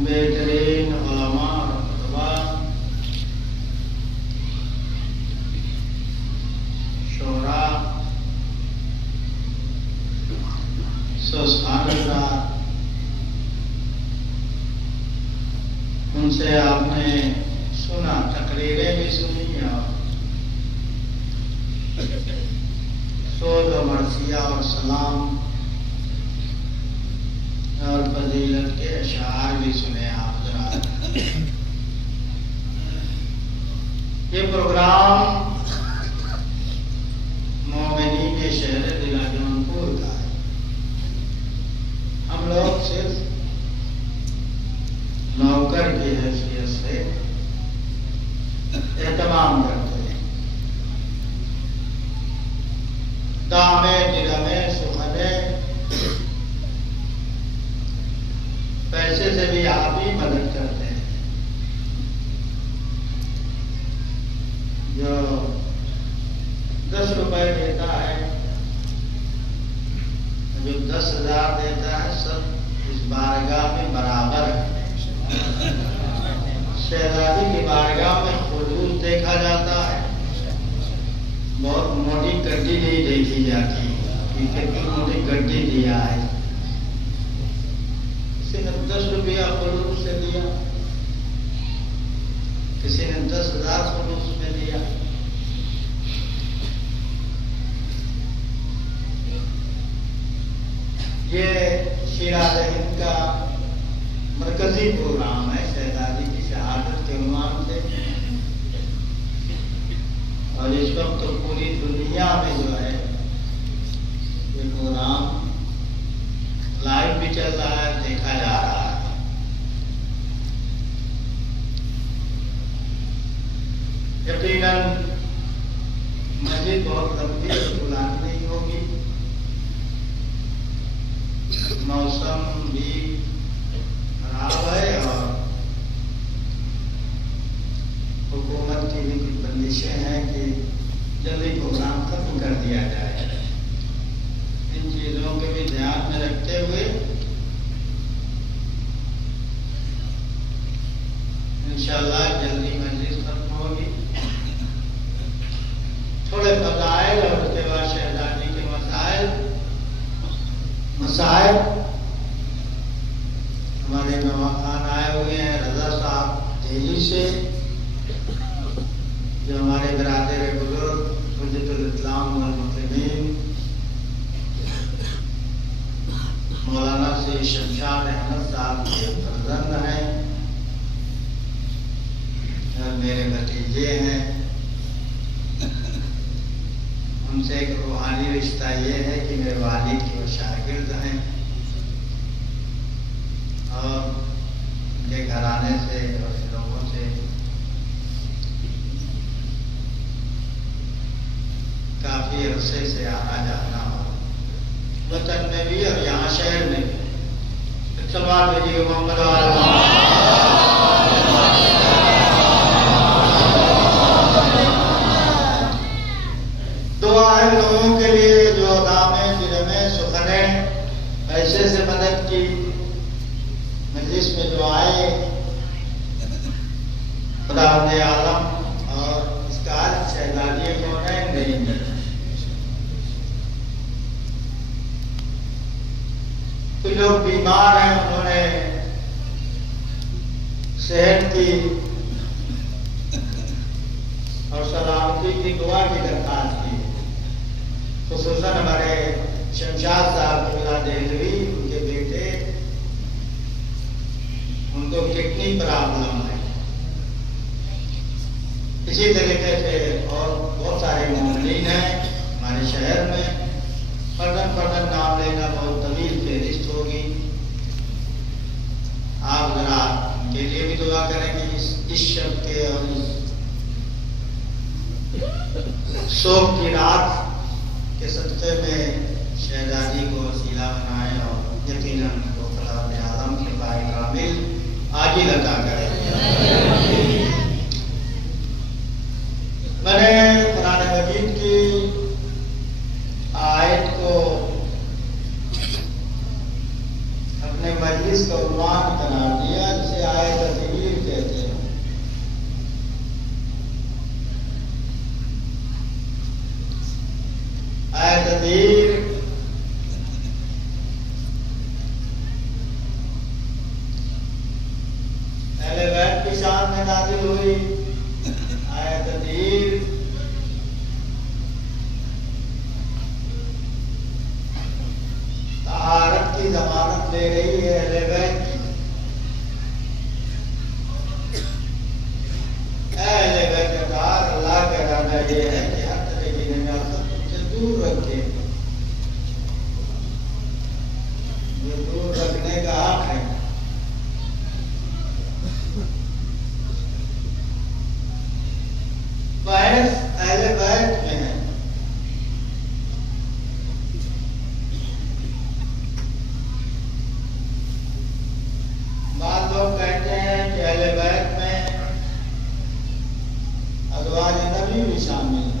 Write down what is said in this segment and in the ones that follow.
बेहतरीन उलमा और खुतबा, शोरा, सुबहानअल्लाह, उनसे आपने सुना, तकरीरें भी सुनी और सोद और मर्सिया और सलाम और फजीलत के अशार भी सुने आप जरा। ये प्रोग्राम मोमिनी के शहर जिला जौनपुर का है। हम लोग सिर्फ नौकर की हैसियत से एहतमाम करते हैं। दामे दिरमे सुखने पैसे से भी आप ही मदद करते हैं। जो 10 रुपए देता है, जो 10,000 देता है, सब इस बारगाह में बराबर है। शहजादी की बारगाह में खुलूस देखा जाता है, बहुत मोटी गड्डी नहीं देखी जाती कि कितनी मोटी गड्डी दिया है। किसी ने 10 रुपया खुलूस से दिया, किसी ने 10,000 खुलूस में दिया। ये शिराज़-ए-हिंद का मरकजी प्रोग्राम है शहजादी की शहादत के उन्वान से, और इस वक्त तो पूरी दुनिया में जो है ये प्रोग्राम लाइव भी चल रहा है, देखा जा रहा है। यकीनन मस्जिद बहुत लंबी बुलंद नहीं होगी, मौसम भी खराब है और हुकूमत की भी कुछ बंदिशें हैं कि जल्दी प्रोग्राम खत्म कर दिया जाए। इन चीजों के भी ध्यान में रखते हुए इंशाअल्लाह जल्दी मजलिस खत्म होगी। थोड़े फज़ाइल और उसके बाद शहजादी के मसाइल हमारे मेहमान आए हुए हैं रजा साहब दिल्ली से, जो हमारे बिरादर बुजुर्ग हुज्जतुल इस्लाम वल मुस्लिमीन मौलाना से शमशाद अहमद साहब के फर्जंद हैं और मेरे भतीजे हैं। उनसे एक रूहानी रिश्ता ये है कि मेरे वालिद के वो शागिर्द हैं और उनके घराने से और लोगों से काफी अरसे से आना जाना हो, वतन में भी और यहाँ शहर में भी। सवाल भेजिए मोहम्मद दुआ है लोगों के लिए जो दामे दिरमे सुखने पैसे से मदद की, मजलिस में जो आए, खुदावंद आलम और इसका शहजादी कौनैन देंगे। कुछ लोग बीमार हैं, उन्होंने सेहत की और सलामती की दुआ की दरखास्त की। खुसूसन हमारे शमशाद साहब कबिला देहलवी, उनके बेटे, उनको किडनी प्रॉब्लम है। इसी तरीके से और बहुत सारे मोमिनीन हैं हमारे शहर में। फर्दन नाम लेना बहुत तवील फहरिस्त होगी। आप जरा उनके लिए भी दुआ करें कि इस शब के और इस शोक की रात के सदक़े में शहजादी को वसीला बनाए और यकीनन उनको खुदावंद आलम के पाए कामिल आजिल अता करें। मैंने कुरान मजीद की आयत को अपने मजलिस का उन्वान करार दिया, जिसे इसे आयत तदबीर कहते हैं। आयत तदबीर पहले बैत की शान में नाजिल हुई। आयत तदबीर तहारत की जमानत ले रही है अहले बैत की। अहले बैत का कार अल्लाह का इरादा ये है कि हर तरह की नजाकत उनसे दूर रखे। ये दूर रखने का हक है। बहस अहले बैत में है। बाद लोग कहते हैं कि अहले बैत में अज़वाज नबी भी शामिल है।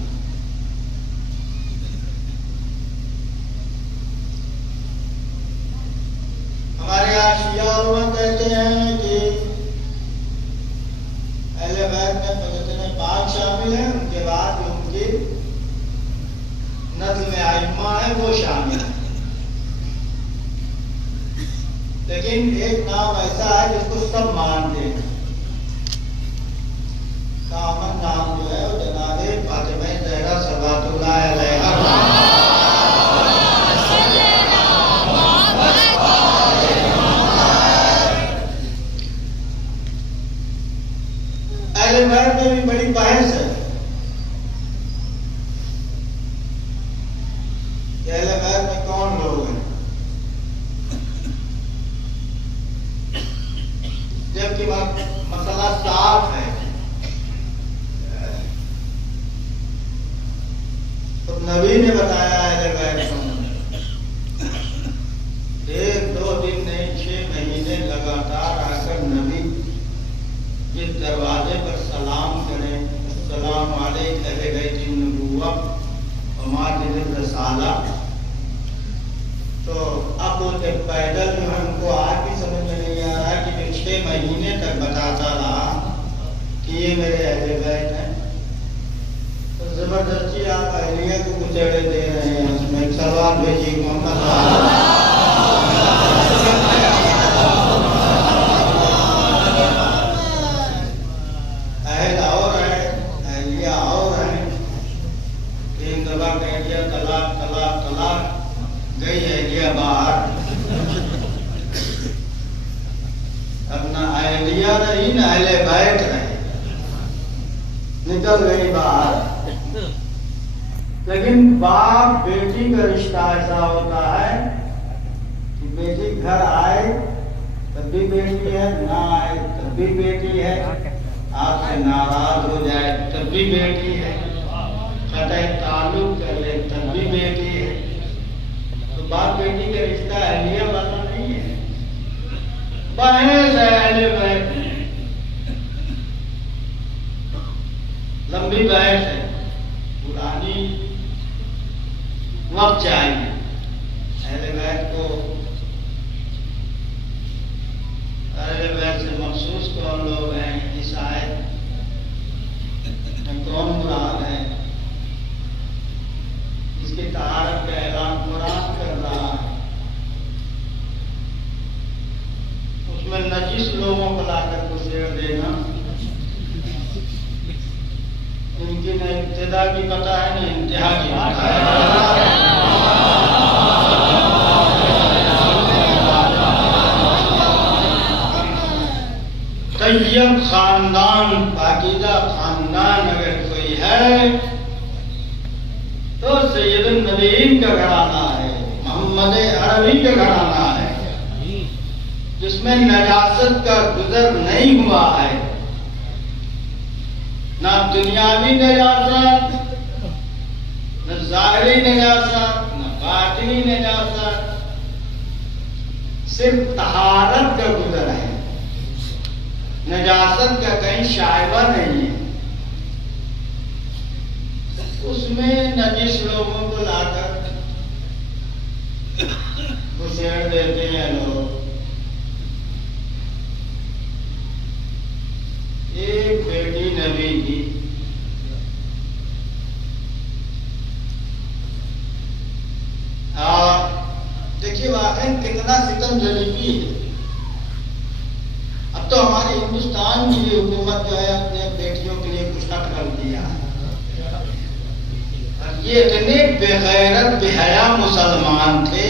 हमारे यहाँ शिया उलमा कहते हैं कि अहले बैत में फज़ीलत पाक शामिल है, उनके बाद उनकी नस्ल में आइम्मा है वो शामिल है। लेकिन एक नाम ऐसा है जिसको सब मानते हैं। कामन नाम जो है वो जनाबे फातिमा ज़हरा सल्लल्लाहु अलैहा अहले बैत में भी बड़ी बहस है कि अहले बैत में कौन लोग हैं, जबकि मसला साफ है। तो नबी ने बताया अहले बैत को 1-2 दिन नहीं 6 महीने लगातार आकर नबी जिस दरवाजे पर सलाम करें, अस्सलाम वालेकुम अहले बैतिन नबुव्वा व मातिन रसाला। तो अब बोलते पैदल जो हमको आज भी समझ में नहीं आ रहा कि जो 6 महीने तक बताता रहा कि ये मेरे अहले बैत हैं, तो जबरदस्ती आप अहलिया को कुचेड़े दे रहे हैं। उसमें एक सवाल भेजिए मोहम्मद अहल और है, अहलिया और है। 3 दफा कह दिया तलाक तलाक तलाक, गई अहलिया बाहर। अब ना अहलिया रही ना अहले बैत रहे, निकल गई बाहर। लेकिन बाप बेटी का रिश्ता ऐसा होता है कि बेटी घर आए तब भी बेटी है, ना आए तब भी बेटी है, आपसे नाराज हो जाए तब भी बेटी है, कतई ताल्लुक कर ले तब भी बेटी है। तो बाप बेटी का रिश्ता अहलिया वाला नहीं है। बहस है अहले बैत में, लंबी बहस है, पुरानी वक्त चाहिए। अहले बैत को अहले बैत से मखसूस कौन लोग हैं, इस आयत में कौन मुराद है, इसकी तहारत का ऐलान कुरान कर रहा है। उसमें नजिस लोगों को लाकर कुचेड़ देना, इनकी न इब्तिदा की पता है न इंतहा की पता है। तैयब खानदान, पाकीज़ा खानदान अगर कोई है तो सैयदुन नबीय्यीन का घराना है, मोहम्मद अरबी का घराना है, जिसमें नजासत का गुजर नहीं हुआ है। ना दुनियावी नजासत, न ज़ाहिरी नजासत, न बातिनी नजासत, सिर्फ तहारत का गुजर है। नजासत का कहीं शायबा नहीं है। उसमें नजिस लोगों को लाकर घुसेड़ देते हैं लोग। एक बेटी नबी की देखिए वाकई कितना सितम जलीबी है। अब तो हमारे हिंदुस्तान की भी हुकूमत जो है अपने बेटियों के लिए कुछ हक रख दिया है। और ये इतने बेगैरत बेहया मुसलमान थे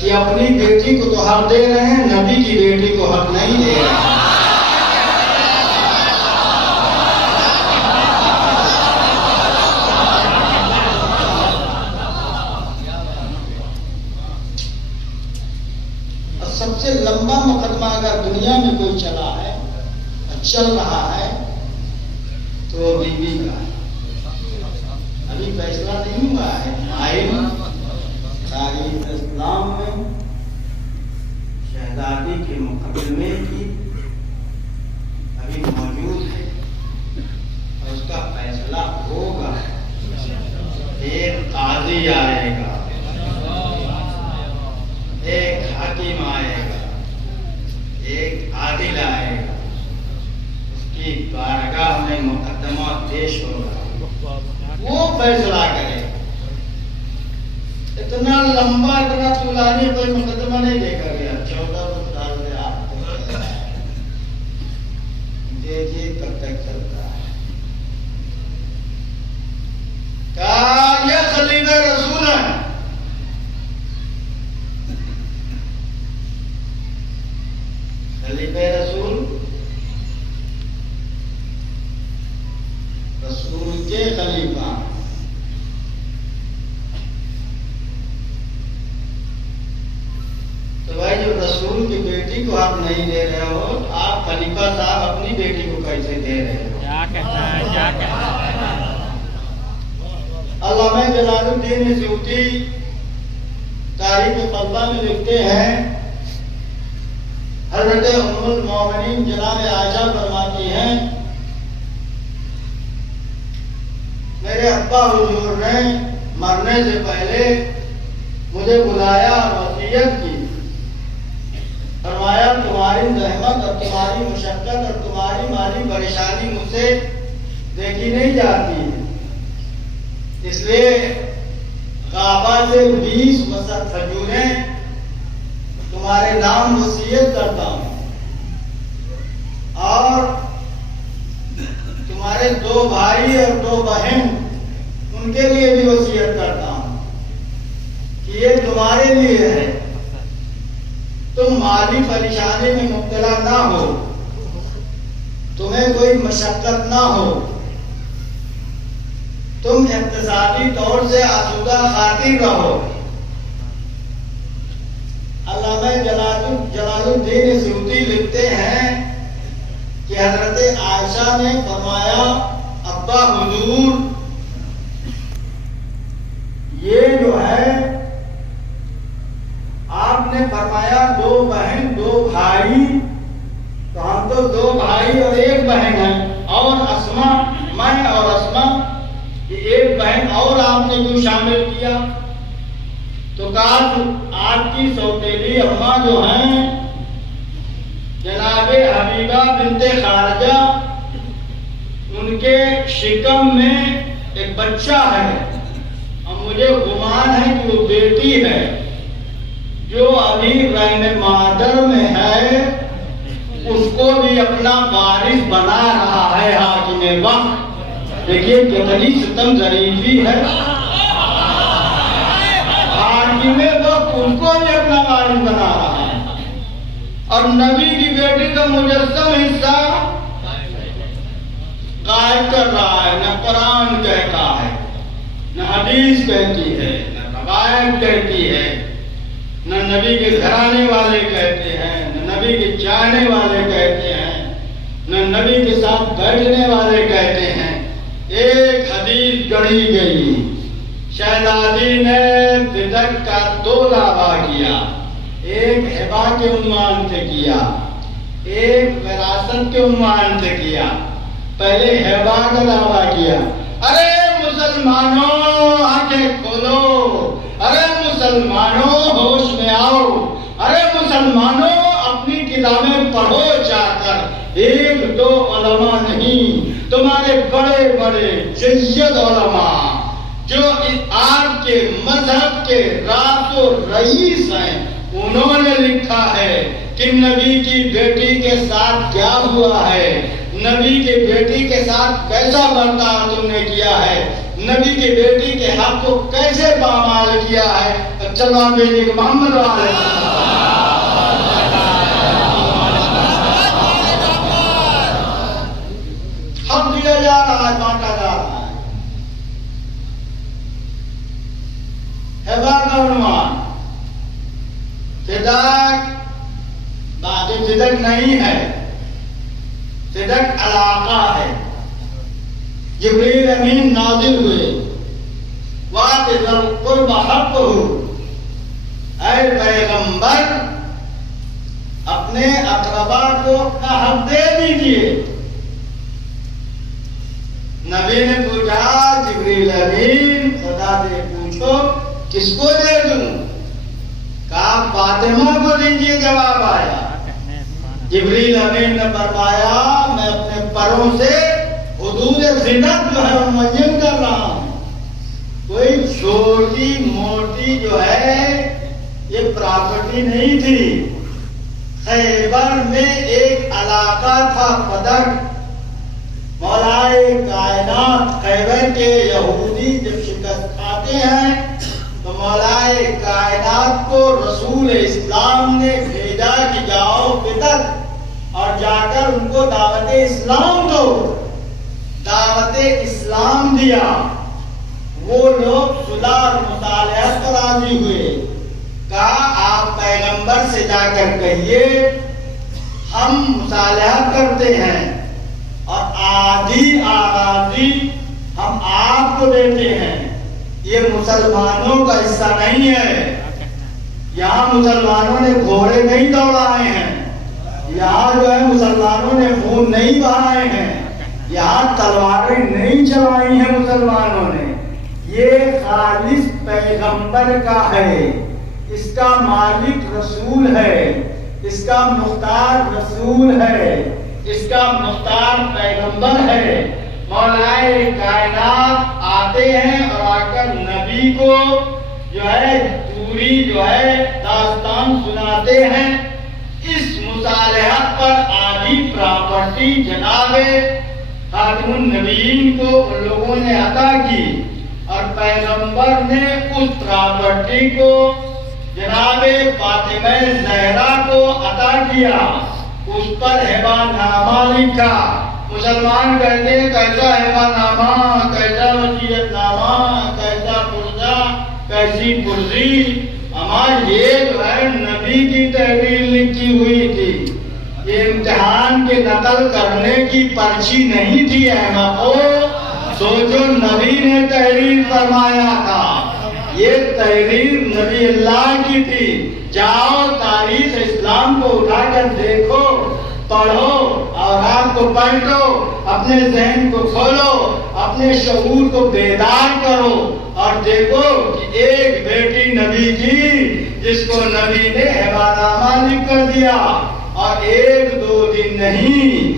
कि अपनी बेटी को तो हक दे रहे हैं, नबी की बेटी को हक नहीं दे रहे हैं। सबसे लंबा मुकदमा अगर दुनिया में कोई चला है, चल रहा है, तो बीबी का है। अभी फैसला नहीं हुआ है आइन तारीख इस्लाम में शहजादी के मुकदमे की अभी मौजूद है और उसका फैसला होगा। एक काजी आएगा, एक हाकिम आएगा, एक आदिल आएगा, उसकी बारगाह में मुकदमा पेश होगा, वो फैसला करेगा। इतना लंबा इतना तुलानी कोई मुकदमा नहीं देखा गया। 14 साल से आप देखिए कब तक चलता है। कहा यह खलीफा रसूल है, खलीफा रसूल, रसूल के खलीफा। तो भाई जो रसूल की बेटी को आप नहीं दे रहे हो, आप खलीफा साहब अपनी बेटी को कैसे दे रहे हो? क्या कहना है, क्या कहना है? अल्लामा जलालुद्दीन सूती तारीख फ़तवा में लिखते हैं, हज़रत उम्मुल मोमिनीन जनाब आयशा फरमाती हैं, मेरे अब्बा हुजूर ने मरने से पहले मुझे बुलाया और वसीयत की, फरमाया तुम्हारी रहमत और तुम्हारी मुशक्कत और तुम्हारी माली परेशानी मुझसे देखी नहीं जाती है, इसलिए काबा से 20 वसत खजूरें तुम्हारे नाम वसीयत करता हूं और तुम्हारे 2 भाई और 2 बहन उनके लिए भी वसीयत करता हूं कि ये तुम्हारे लिए है, तुम माली परेशानी में मुब्तला ना हो, तुम्हें कोई मशक्कत ना हो, तुम इक्तिसादी तौर से आसूदा खातिर रहो। अल्लामा जलालुद्दीन सूती लिखते हैं कि हजरत आयशा ने फरमाया, अब्बा हुजूर ये जो है आपने फरमाया 2 बहन 2 भाई, तो हम तो 2 भाई और 1 बहन हैं, और अस्मा, मैं और अस्मा, ये 1 बहन और आपने क्यों शामिल किया? तो कहा आपकी सौतेली अम्मा जो हैं जनाबे हबीबा बिनते खारजा, उनके शिकम में एक बच्चा है और मुझे गुमान है कि वो बेटी है जो अभी रहने मादर में है, उसको भी अपना वारिस बना रहा है हाकिम वक्त। देखिए कितनी सितम ज़रीफ़ी है। हाकिम वक्त उनको भी अपना वारिस बना रहा है और नबी की बेटी का मुजस्सम हिस्सा कायम कर रहा है। न कुरान कहता है, न हदीस कहती है, न रवायत कहती है, न नबी के घराने वाले कहते हैं, न नबी के चाहने वाले कहते हैं, न नबी के साथ बैठने वाले कहते हैं। एक हदीस गढ़ी गई, शहजादी ने बिदक का 2 दावा किया, एक हिबा के उन्वान से किया, एक विरासत के उन्वान से किया। पहले हिबा का दावा किया, अरे मुसलमानों आंखें खोलो, अरे मुसलमानों होश में आओ, अरे मुसलमानों अपनी किताबें पढ़ो जाकर, एक दो उलमा नहीं, तुम्हारे बड़े बड़े जय्यद उलमा जो आपके मजहब के रासो रईस हैं, उन्होंने लिखा है कि नबी की बेटी के साथ क्या हुआ है, नबी की बेटी के साथ कैसा बर्ताव तुमने किया है, नबी की बेटी के हक को कैसे पामाल किया है। चलो बेटी मोहम्मद हक दिया जा रहा है, बांटा जा रहा है। फिदक बाकी फिदक नहीं है, फिदक अलाका है। जिब्रील अमीन नाजिल हुए, वातिल कुर्ब हक़्क़ुहु, ऐ पैगंबर अपने अक़रबा को अपना हक दे दीजिए। नबी ने पूछा, जिब्रील अमीन खुदा से पूछो किसको दे दूं? कहा फातिमा को दीजिए। जवाब आया, जिब्रील अमीन ने फरमाया मैं अपने परों से हुदूद ज़िनत जो है मुअय्यन कर रहा हूं। कोई छोटी मोटी जो है ये प्रॉपर्टी नहीं थी। खैबर में एक इलाका था फदक, मौलाए कायनात खैबर के यहूदी जब शिकस्त खाते हैं तो मौलाए कायनात को रसूल इस्लाम ने भेजा कि जाओ फिदक और जाकर उनको दावत इस्लाम दो। दावत इस्लाम दिया, वो लोग सुलह और मुसालहत पर राजी हुए। कहा आप पैगंबर से जाकर कहिए हम मुसालहत करते हैं और आधी आराधी हम आपको देते हैं। ये मुसलमानों का हिस्सा नहीं है। यहाँ मुसलमानों ने घोड़े नहीं दौड़ाए हैं, यहाँ जो है मुसलमानों ने खून नहीं बहाए हैं, यहाँ तलवारें नहीं चलाई हैं मुसलमानों ने। ये खालिस पैगंबर का है, इसका मालिक रसूल है, इसका मुख्तार रसूल है, इसका मुख्तार पैगंबर है। मौलाए कायनात आते हैं और आकर नबी को जो है पूरी जो है दास्तान सुनाते हैं। इस मुसालहत पर आधी प्रॉपर्टी जनाबे खातमुन नबीयीन को उन लोगों ने अता की और पैगंबर ने उस प्रॉपर्टी को जनाबे फातिमा ज़हरा को अता किया। उस पर हिबानामा लिखा। मुसलमान कहते हैं कैसा हिबानामा, कैसा वसीयतनामा, कैसा पुर्जा, कैसी पुर्जी। हमारा ये जो है नबी की तहरीर लिखी हुई थी, ये इम्तिहान के नकल करने की पर्ची नहीं थी। अहमद सोचो नबी ने तहरीर फरमाया था, ये तहरीर नबी अल्लाह की थी। जाओ तारीख इस्लाम को उठाकर देखो, पढ़ो और आपको पलटो, अपने ज़हन को खोलो, अपने शऊर को बेदार करो और देखो कि एक बेटी नबी की जिसको नबी ने हिबानामा लिख कर दिया और एक दो दिन नहीं,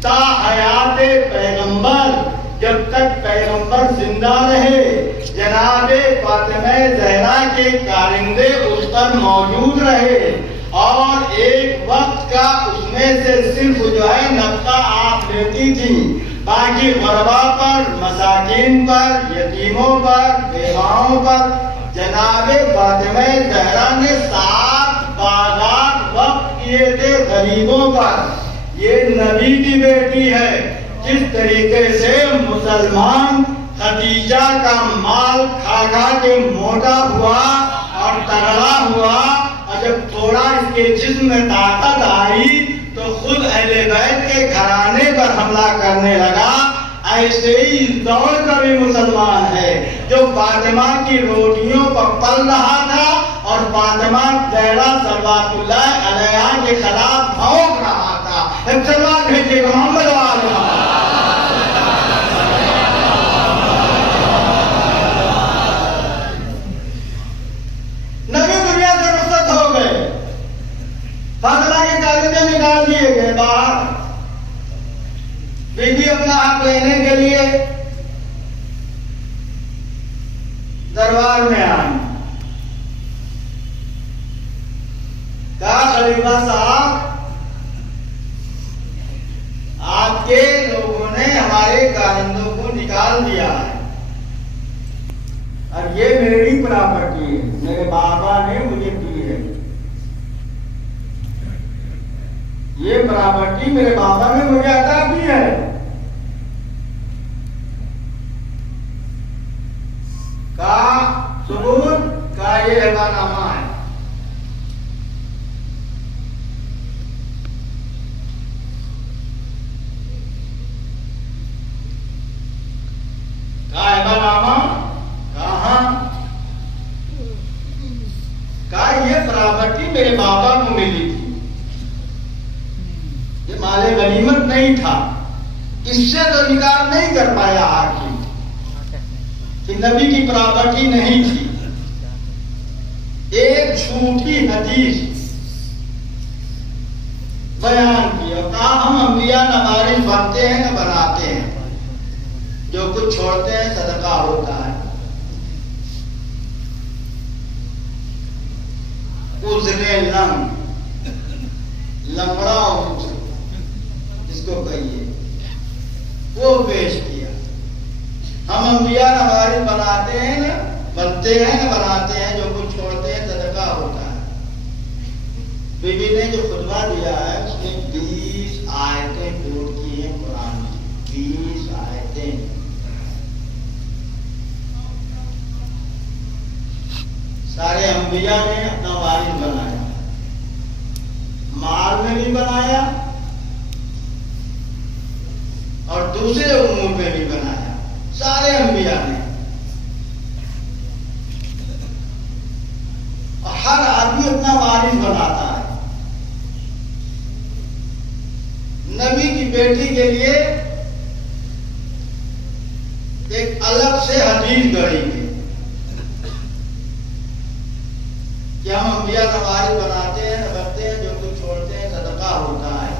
ता हयाते पैगंबर जब तक पैगंबर जिंदा रहे जनाबे फातिमा ज़हरा के कारिंदे उस पर मौजूद रहे और एक वक्त का उसमें से सिर्फ जो है नफका आप लेती थी, बाकी गरबा पर, मसाकिन पर, यतीमों पर, बेवाओं पर जनाबे फातिमा ज़हरा ने 7 बागात वक्त किए थे गरीबों पर। ये नबी की बेटी है। जिस तरीके से मुसलमान खदीजा का माल खा खा के मोटा हुआ और तगड़ा हुआ और जब थोड़ा इसके जिस्म में ताकत आई तो खुद अहले बैत के घराने पर हमला करने लगा, ऐसे ही दौड़ का भी मुसलमान है जो फातिमा की रोटियों पर पल रहा था और फातिमा ज़हरा सल्लल्लाहु अलैहा के खिलाफ भौंक रहा था। सलमान भेजिए मोहम्मद वाले। नबी दुनिया से रुखसत हो गए, फातिमा के कागज़ निकाल दिए गए बाहर। बीबी अपना हक लेने के लिए दरबार में आई। कहा खलीफा साहब, आपके लोगों ने हमारे कारिंदों को निकाल दिया है और ये मेरी प्रॉपर्टी है, मेरे बाबा ने मुझे दी है। ये प्रॉपर्टी मेरे बाबा ने मुझे अता की है। का सबूत का ये ऐलानामा है। का ऐलानामा कहा का ये प्रॉपर्टी मेरे बाबा को मिली थी। ये माले गनीमत नहीं था, इससे तो निकाल नहीं कर पाया हाकिम कि नबी की प्रॉपर्टी नहीं थी। एक झूठी हदीस बयान की और कहा हम अंबिया न वारिस बनते हैं न बनाते हैं, जो कुछ छोड़ते हैं सदका होता है। उजरे लंगड़ा जिसको कहिए वो पेश किया। हम अंबिया न वारिस बनाते हैं न बनते हैं न बनाते हैं, जो कुछ छोड़ते हैं सदका होता है। बीबी ने जो खुतबा दिया है उसमें 20 आयतें कोट की हैं कुरान की, 20 आयतें। सारे अंबिया ने अपना वारिस बनाया, माल में भी बनाया और दूसरे उम्र में भी बनाया, सारे अंबिया ने। और हर आदमी अपना वारिस बनाता है। नबी की बेटी के लिए एक अलग से हदीस गढ़ी है कि हम अंबिया का वारिस बनाते हैं न बनते हैं, जो कुछ छोड़ते हैं सदका होता है।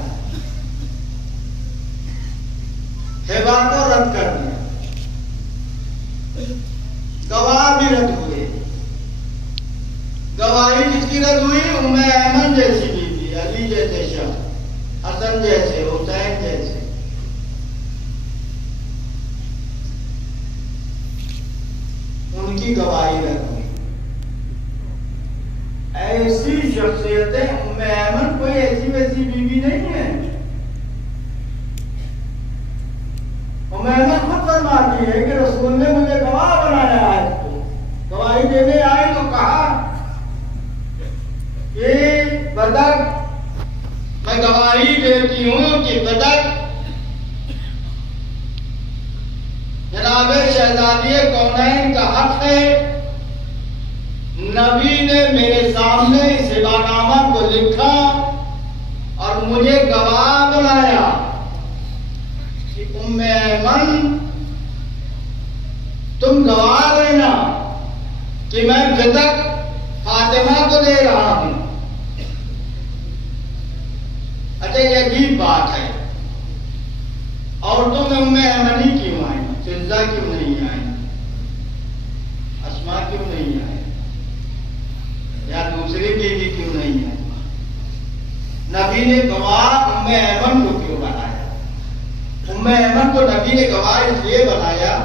हिबा को रद्द कर दिया, गवाह भी रद्द हुए। गवाही किसकी रद्द हुई? उम्मे ऐमन जैसी बीवी, अली जैसे शख्स, हसन जैसे, हुसैन जैसे। उनकी गवाही रद्द हुई। ऐसी शख्सियतें, उम्मे ऐमन कोई ऐसी वैसी बीवी नहीं है। उम्मे ऐमन खुद फरमाती है कि रसूल ने मुझे गवाह बनाया है। तो गवाही देने आई तो कहा कि बदर, मैं गवाही देती हूं कि बदर जनाब शहजादी कौनैन का हक है। नबी ने मेरे सामने इस हिबानामा को लिखा और मुझे गवाह बनाया कि उम्मे ऐमन तुम गवाह लेना कि मैं फितक फातिमा को दे रहा हूं। अच्छा, ये अजीब बात है। औरतों में उम्मे ऐमन ही क्यों आई? फिजा क्यों नहीं आई? अस्मा क्यों नहीं आई? या दूसरी बीवी क्यों नहीं आई? नबी ने गवाह उम्मे ऐमन को क्यों बनाया? उम्मे ऐमन को नबी ने गवाह इसलिए बनाया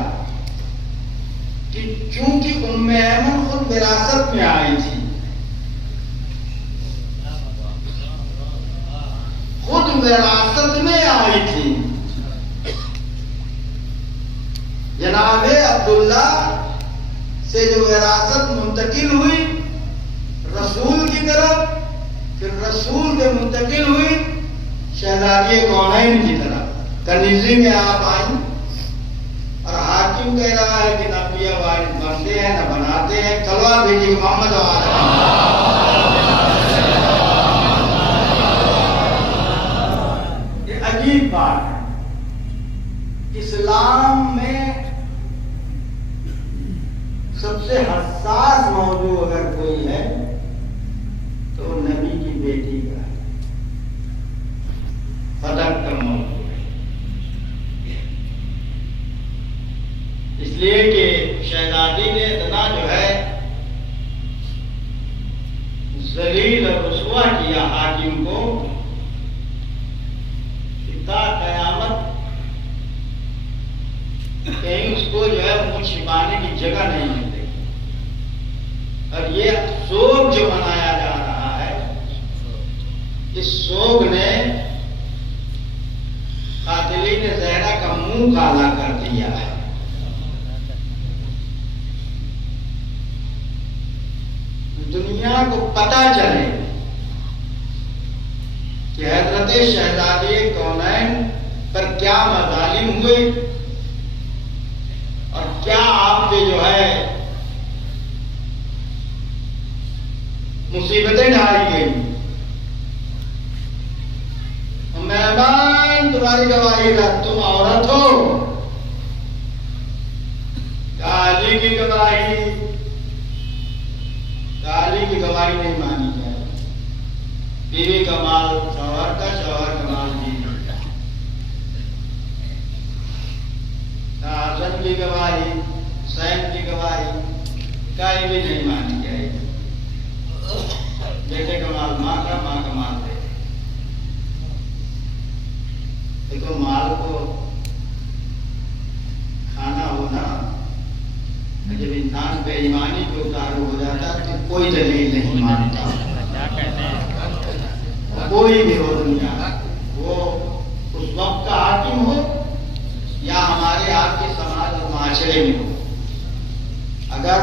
कि चूंकि उम्मे ऐमन खुद विरासत में आई थी, खुद विरासत में आई थी। जनाबे अब्दुल्ला से जो विरासत मुंतकिल हुई रसूल की तरफ, फिर रसूल के मुंतकिल हुई शहजादी कौनैन की तरफ। कनीजी में आप आई और हाकिम कह रहा है कि नबिया वारिस बनते हैं न बनाते हैं। तलवार भेजी मोहम्मद ये अजीब बात है। इस्लाम में सबसे हसास मौजू अगर कोई है तो नबी की बेटी का फतक का मौजू है। शहजादी ने इतना जो है जलील और रुसवा किया हाकिम को, इतना कयामत कहीं उसको जो है मुंह छिपाने की जगह नहीं मिलती। और ये शोक जो मनाया जा रहा है, इस शोक ने कातिलीन ज़हरा का मुंह काला कर दिया है। दुनिया को पता चले कि हजरत शहजादे कौनैन पर क्या मज़ालिम हुए और क्या आपके जो है मुसीबतें डाली गई। मेहमान तुम्हारी गवाही का, तुम औरत हो, गाली की गवाही, गाली की गवाही नहीं मानी जाए। बीवी का माल शौहर का, शौहर का माल बीवी का। हसन की गवाही, सैन की गवाही कहीं भी नहीं मानी जाएगी। बेटे का माल माँ का, माँ का माल बेटे। देखो माल को खाना हो ना, जब इंसान बेईमानी के उतारू हो जाता है तो कोई दलील नहीं मानता। कोई भी हो दुनिया, वो उस वक्त का हाकिम हो या हमारे आपके समाज और माशरे में हो, अगर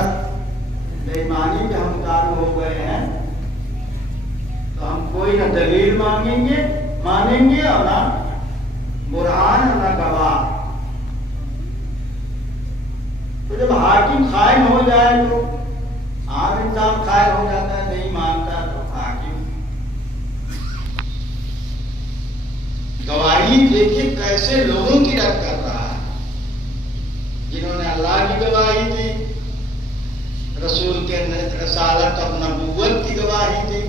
बेईमानी के हम उतारू हो गए हैं तो हम कोई न दलील मानेंगे और ना बुरहान और ना गवाह। तो जब हाकिम कायम हो जाए तो आम इंसान कायम हो जाता है, नहीं मानता तो हाकिम। गवाही देखिए कैसे लोगों की रद्द कर रहा है, जिन्होंने अल्लाह की गवाही दी, रसूल के रसालत और नबूवत की गवाही दी,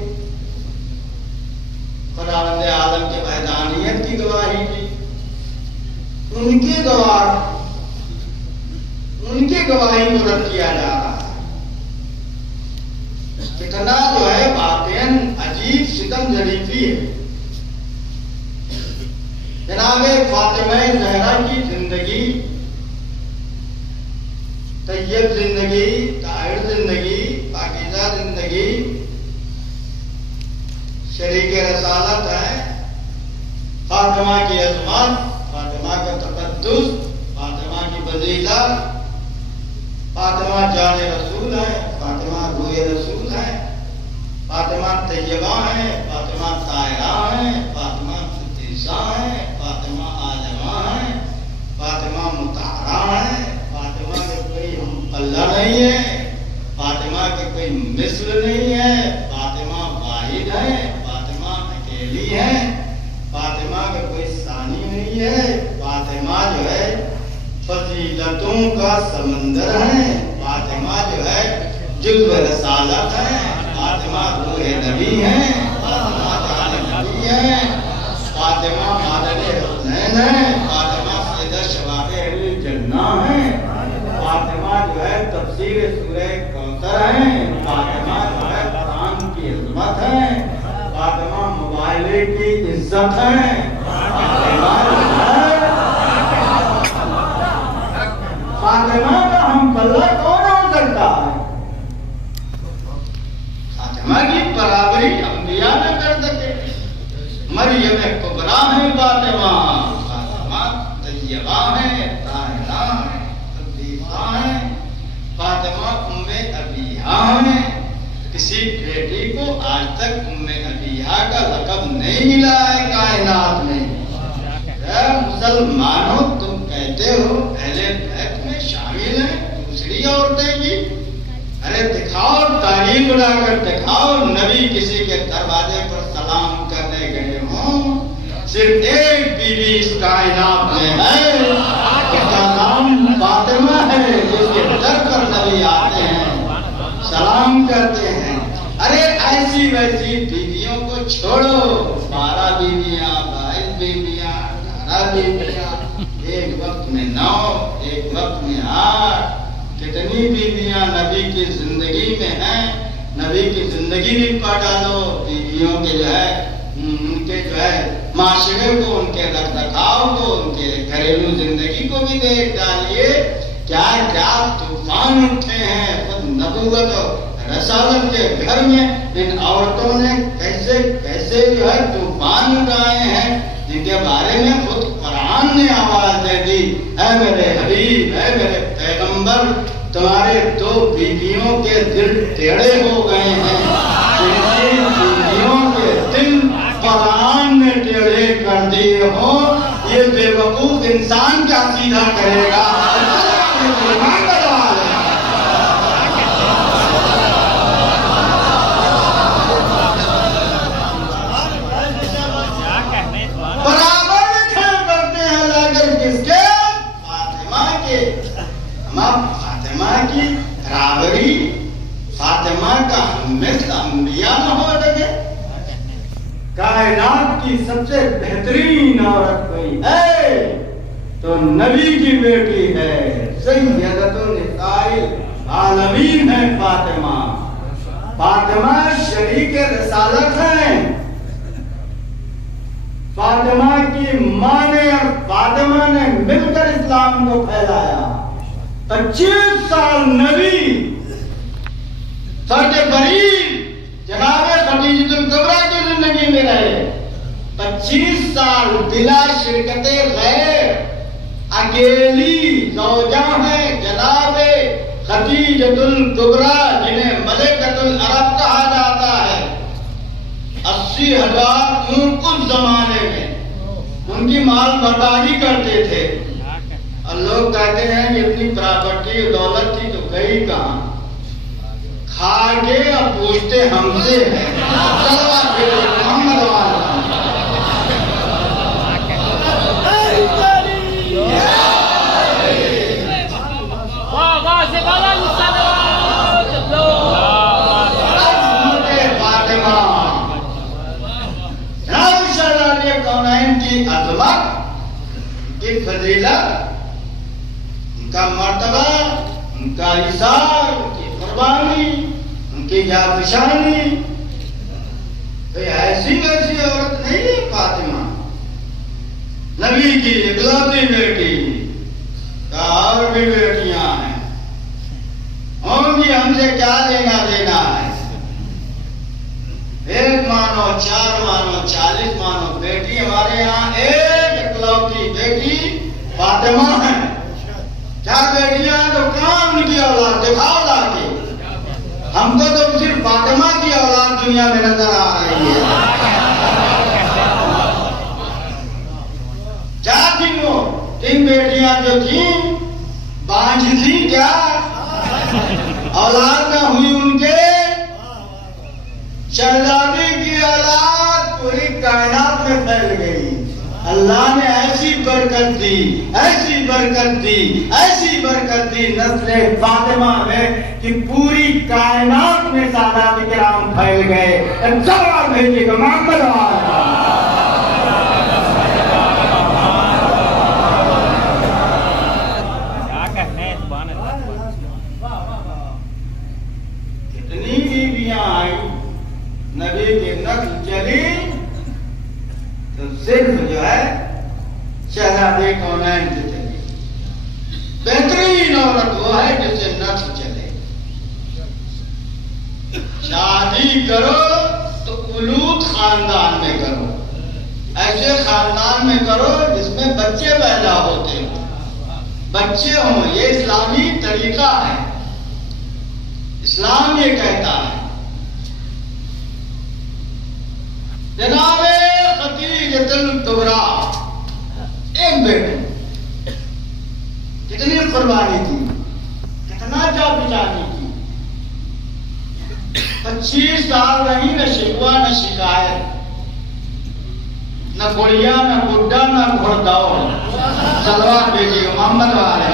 खुदावंद आलम के वहदानियत की गवाही दी, उनके गवाही को रद्द किया जा रहा है। कितना जो है बातें अजीब सितम जरीफी है। जनाबे फातिमा ज़हरा की जिंदगी, तैयब जिंदगी, ताहिर जिंदगी, पाकीज़ा जिंदगी, शरीक रसालत है, फातिमा की अज़मत, फातिमा का तक़द्दुस, फातिमा की फजीलत, फातिमा जान रसूल है, फातिमा रूह रसूल है, फातिमा तैयबा है, फातिमा ताहिरा है, फातिमा सिद्दीक़ा है, फातिमा आज़मा है, फातिमा मुताहरा है, फातिमा के कोई हम पल्ला नहीं है, फातिमा के कोई मिस्र नहीं है, फातिमा वाहिद है, फातिमा अकेली है, फातिमा का कोई सानी नहीं है, फातिमा जो है फजीलतों का समंदर है, फातिमा जो है जुज़्व रसालत है, फातिमा रूह नबी है, फातिमा जान नबी है, फातिमा मादर हुसैन है, फातिमा सैयदा शबाब अहले जन्ना है, फातिमा जो है तफसीर सूरह कौसर है, फातिमा जो है कुरान की इज़्ज़त है, फातिमा मुबाइले की इज्जत है, फातिमा का हम पल्ला कौन हो सकता है? फातिमा की बराबरी अंबिया न कर सके। मरियम कुबरा है फातिमा, फातिमा तैयबा है, ताहिरा है, सिद्दीक़ा है, फातिमा उम्मे अबीहा है। किसी बेटी को आज तक उम्मे अबीहा का लक़ब नहीं मिला है कायनात में। मुसलमानों तुम कहते हो अहले बैत में शामिल हैं दूसरी औरतें भी, अरे दिखाओ, तारीख उड़ाकर दिखाओ नबी किसी के दरवाजे पर सलाम करने गए हों। सिर्फ एक बीवी इस कायनात में है, उसका नाम फातिमा है, जिसके दर पर नबी आते हैं, सलाम करते हैं। अरे ऐसी वैसी बीवियों को छोड़ो, 12 बीवियां, 22 बीवियां, 18 बीवियां, एक वक्त में 9, एक वक्त में 8, कितनी बीवियां नबी की जिंदगी में हैं, नबी की जिंदगी भी पढ़ डालो, बीवियों के जो है उनके जो है माशरे को, उनके रख रखाव को, उनके घरेलू जिंदगी को भी देख डालिए। क्या क्या तूफान उठे हैं खुद नबूवत और रसालत के घर में। इन औरतों ने कैसे कैसे जो है तूफान उठाए हैं, जिनके बारे में खुद कुरान ने आवाज दे दी, है मेरे हबीब, है मेरे पैगंबर, तुम्हारे दो बीवियों के दिल टेढ़े हो गए हैं। बीवियों के दिल कुरान ने टेढ़े कर दिए हो, ये बेवकूफ इंसान क्या सीधा करेगा। फातिमा की बराबरी, फातिमा का हमेशा अंबिया न हो लगे। कायनात की सबसे बेहतरीन औरत कोई है तो नबी की बेटी है, सैयदतुन निसाइल आलमीन है फातिमा। फातिमा शरीक रिसालत है। फातिमा की मां ने और फातिमा ने मिलकर इस्लाम को फैलाया। 25 साल नबी फर्ज बरीर जनाब खदीजतुल कुबरा की जिंदगी में रहे। 25 साल बिला शिरकते गैर, अकेली ज़ौजा है जनाब खदीजतुल कुबरा, जिन्हें मलिकतुल अरब कहा जाता है। 80,000 ऊंट उस जमाने में उनकी माल बर्बादी करते थे। और लोग कहते हैं कि इतनी प्रॉपर्टी दौलत थी तो गई कहां, खा के अब पूछते हमसे हैं। की अजमत, की फजीलत, उनका मर्तबा, उनका इशार, उनकी कुर्बानी, उनकी जाफिशानी, कोई ऐसी वैसी औरत नहीं है फातिमा, नबी की इकलौती बेटी। और भी बेटियां हैं, उनकी हमसे क्या लेना देना है। 1 मानो 4 मानो 40 मानो बेटी, हमारे यहाँ एक इकलौती बेटी फातिमा है। क्या बेटियां तो काम उनकी औलाद दिखाओ लाके, हमको तो सिर्फ फातिमा की औलाद दुनिया में नजर आ रही है। क्या थी वो 3 बेटियां जो थी, बांझ थी क्या, औलाद न हुई उनके। शहजादी की औलाद पूरी कायनात में फैल गई। अल्लाह ने ऐसी बरकत दी, ऐसी बरकत दी, ऐसी बरकत दी नस्ले फातिमा में कि पूरी कायनात में सादात किराम फैल गए। सवाल भेजिएगा मोहम्मद कितनी बीवियां आई, नबी की नस्ल चली तो सिर्फ जो है शहजादे कौनैन से चली। बेहतरीन औरत वो है जिससे नस्ल चले। शादी करो तो उलूद खानदान में करो, ऐसे खानदान में करो जिसमें बच्चे पैदा होते हो, बच्चे हों। ये इस्लामी तरीका है, इस्लाम ये कहता है। जनाबे खदीजतुल कुबरा एक बेटे, कितनी कुर्बानी की, कितना जाफिशानी की। 25 साल रही, न शिकवा न शिकायत, न गुड़िया न गुड्डा न घुड़दौड़। सलवार भेजिए मोहम्मद वाले।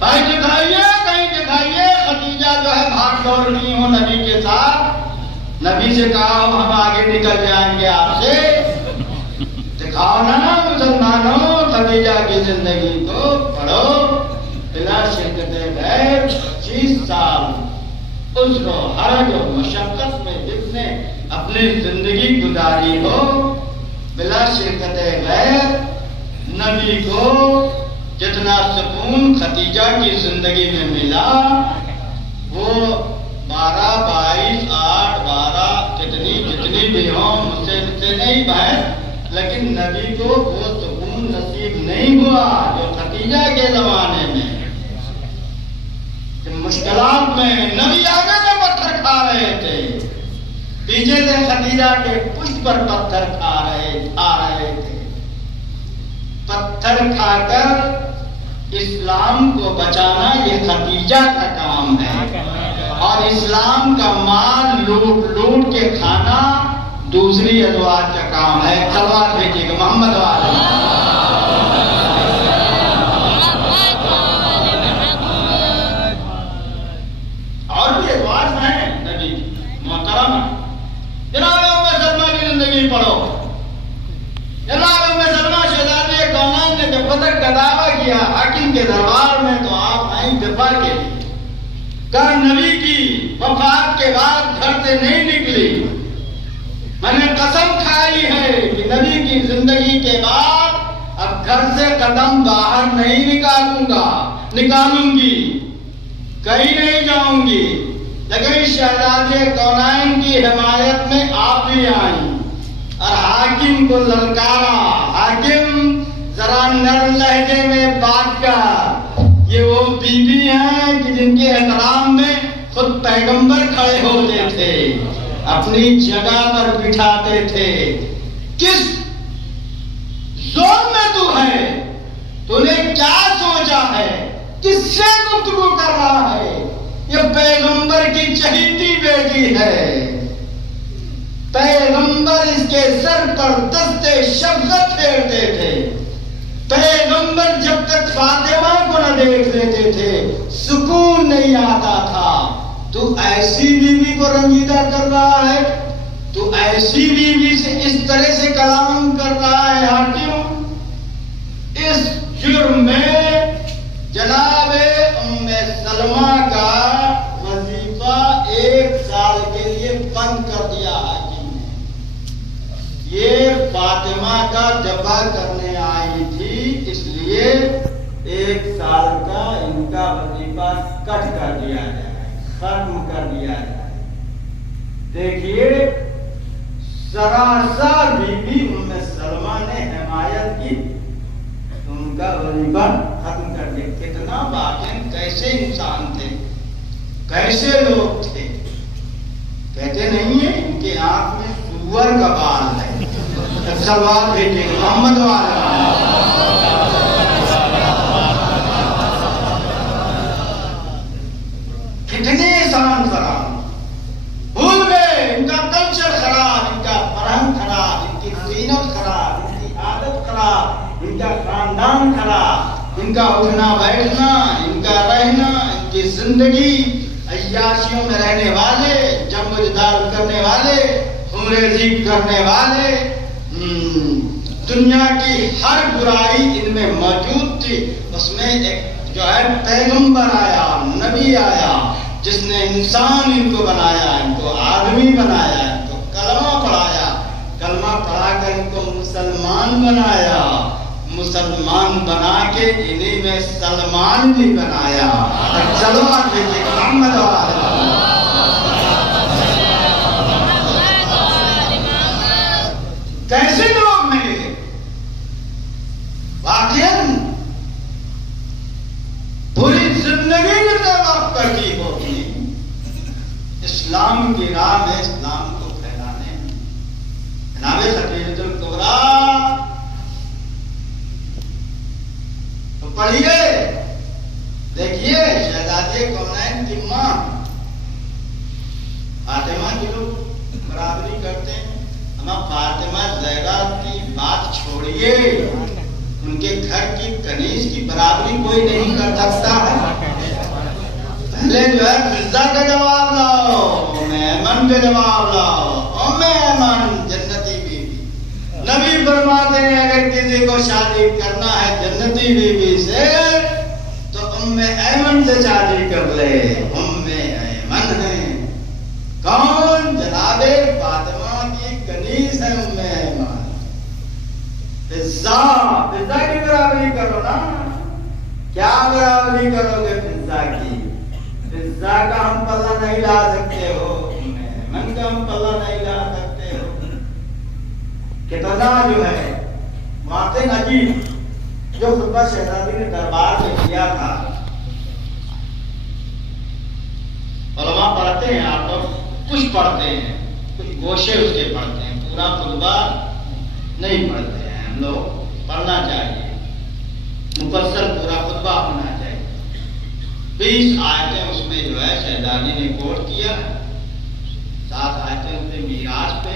भाई दिखाइए, कहीं दिखाइए खदीजा जो है भाग दौड़ रही हो नबी के साथ। नबी से कहा हम आगे निकल जाएंगे आपसे, दिखाओ ना। मुसलमानों खदीजा की जिंदगी को पढ़ो, बिला शिरकत गैर 25 साल उसको हरज और मशक्कत में जिसने अपनी जिंदगी गुजारी हो, बिला शिरकत गैर नबी को जितना सुकून खदीजा की जिंदगी में मिला वो 12, 22, 8, 12 जितनी भी हो, मुझसे नहीं भाई, लेकिन नबी को वो सुकून नसीब नहीं हुआ जो खदीजा के जमाने में मुश्किलात में नबी आगे से पत्थर खा रहे थे, पीछे से खदीजा के पुष्ट पर पत्थर आ रहे थे। पत्थर खाकर इस्लाम को बचाना ये खदीजा का काम है, और इस्लाम का माल लूट के खाना दूसरी अजवाज का काम है। तलवार भेजिएगा मोहम्मद वाले। और भी अजवाज हैं नबी मोहतरम। जनाब उम्मे सलमा की जिंदगी पढ़ो। जनाब उम्मे सलमा शहजादी कौनाइन ने जब बदर का दावा किया हाकिम के दरबार में, तो आप आई दिफा के लिए कहा नबी की वफात के बाद घर से नहीं निकली, मैंने कसम खाई है कि नबी की जिंदगी के बाद अब घर से कदम बाहर नहीं निकालूंगी, कहीं नहीं जाऊंगी। लेकिन शहजादे कौनाइन की हिमायत में आप भी आई और हाकिम को ललकारा। हाकिम जरा नर्म लहजे में बात कर, ये वो बीबी हैं कि जिनके एहतराम में खुद पैगंबर खड़े होते थे, अपनी जगह पर बिठाते थे। किस जोर में तू है? तूने क्या सोचा है? किससे गुफ्तगू कर रहा है? ये पैगंबर की चहीती बेटी है। पैगंबर इसके सर पर दस्ते शफ़क़त फेरते थे। पैगंबर जब तक फातिमा को न देख लेते थे सुकून नहीं आता था। तू ऐसी बीवी को रंजीदा कर रहा है, तू ऐसी बीवी से इस तरह से कलाम कर रहा है हाकिम। इस जुर्म में जनाबे उम्मे सलमा का वजीफा 1 साल के लिए बंद कर दिया हाकिम ने। ये फातिमा का दफा करने आई थी, इसलिए 1 साल का इनका वजीफा कट कर दिया जाए, खत्म कर दिया जाए। देखिए सरासर बीबी उम्मे सलमा ने हिमायत की, उनका वजीफा खत्म कर दिया। कितना वाकई कैसे इंसान थे, कैसे लोग थे। कहते नहीं है इनके आंख में सुअर का बाल है। सलवार भेजे मोहम्मद वाला। कितने इंसान खराब, भूल गए इनका कल्चर खराब, इनका फरहंग खराब, इनकी जीनत खराब, इनकी आदत खराब, इनका खानदान खराब, इनका उठना बैठना, इनका रहना, इनकी जिंदगी अय्याशियों में रहने वाले, जमजदार करने वाले, हुमरेजी करने वाले, दुनिया की हर बुराई इनमें मौजूद थी। उसमें एक जो है पैगंबर आया, नबी आया, जिसने इंसान इनको बनाया, इनको आदमी बनाया, इनको कलमा पढ़ाया, कलमा पढ़ाकर इनको मुसलमान बनाया, मुसलमान बना के इन्हीं में सलमान भी बनाया। चलो मोहम्मद कैसे लोग मिले वाकई पूरी जिंदगी से वक्त करती होगी इस्लाम की राह में, इस्लाम को फैलाने में। जनाबे खदीजतुल कुबरा तो पढ़िए, देखिए शहजादी कौनाइन की मां फातिमा की लोग बराबरी करते हैं। हम फातिमा ज़हरा की बात छोड़िए, उनके घर की कनीज की बराबरी कोई नहीं कर सकता है। पहले जो है फिजा का जवाब लाओ, मेमन का जवाब लाओ। मेमन जन्नती बीवी, नबी फरमाते हैं अगर किसी को शादी करना है जन्नती बीवी से तो उम्मे ऐमन से शादी कर ले। उम्मे ऐमन है कौन? जनाबे फातिमा की कनीज है उम्मे ऐमन। पिज्जा की बराबरी करो ना, क्या बराबरी करोगे पिज्जा की? पिज्जा का हम पल्ला नहीं ला सकते हो, मन का हम पल्ला नहीं ला सकते हो। कितना जो है वाक़ई अजीब जो खुतबा शहजादी ने दरबार में किया था। उलमा पढ़ते हैं, आप लोग कुछ पढ़ते हैं, कुछ गोशे उसके पढ़ते हैं, पूरा खुतबा नहीं पढ़ते हैं। हम लोग पढ़ना चाहिए, मुफस्सल पूरा खुतबा होना चाहिए। 20 आयतें उसमें जो है शहजादी ने कोट किया, 7 आयतें उसमें मीराज पे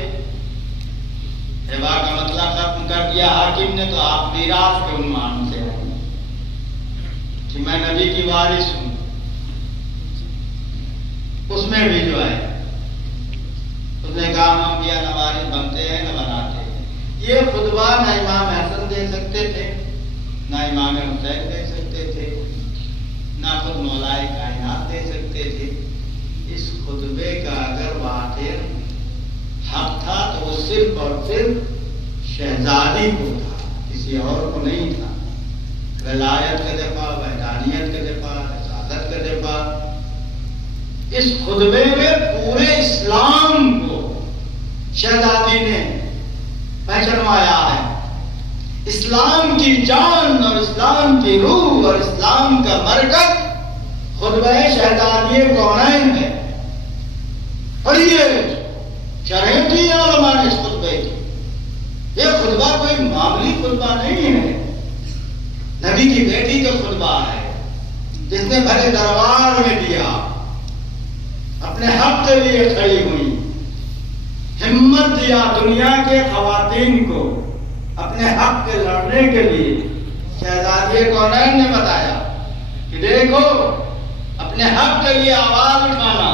हिबा का मतलब खत्म कर दिया हाकिम ने। तो आप मीराज के उन्मान से हैं कि मैं नबी की वारिस हूं, उसमें भी जो है उसने कहा हम अंबिया न वारिस बनते हैं न बनाते हैं। ये खुतबा ना इमाम हसन दे सकते थे, ना इमाम हुसैन दे सकते थे, ना खुद मौलाए कायनात दे सकते थे। इस खुतबे का अगर वाक़िर हक था तो वो सिर्फ और सिर्फ शहजादी को था, किसी और को नहीं था। वलायत का दफा, वहदानियत का दफा, रसालत का दफा, इस खुतबे में पूरे इस्लाम को शहजादी ने पहचानवाया है। इस्लाम की जान और इस्लाम की रूह और इस्लाम का मरकज खुतबा शहजादी कौनैन है। और ये शरह की उलमा ने इस खुतबे की। ये खुतबा कोई मामूली खुतबा नहीं है, नबी की बेटी का खुतबा है जिसने भरे दरबार में दिया, अपने हक के लिए खड़ी हुई, हिम्मत दिया दुनिया के खवातीन को अपने हक के लड़ने के लिए। शहजादी कौनैन ने बताया कि देखो अपने हक के लिए आवाज उठाना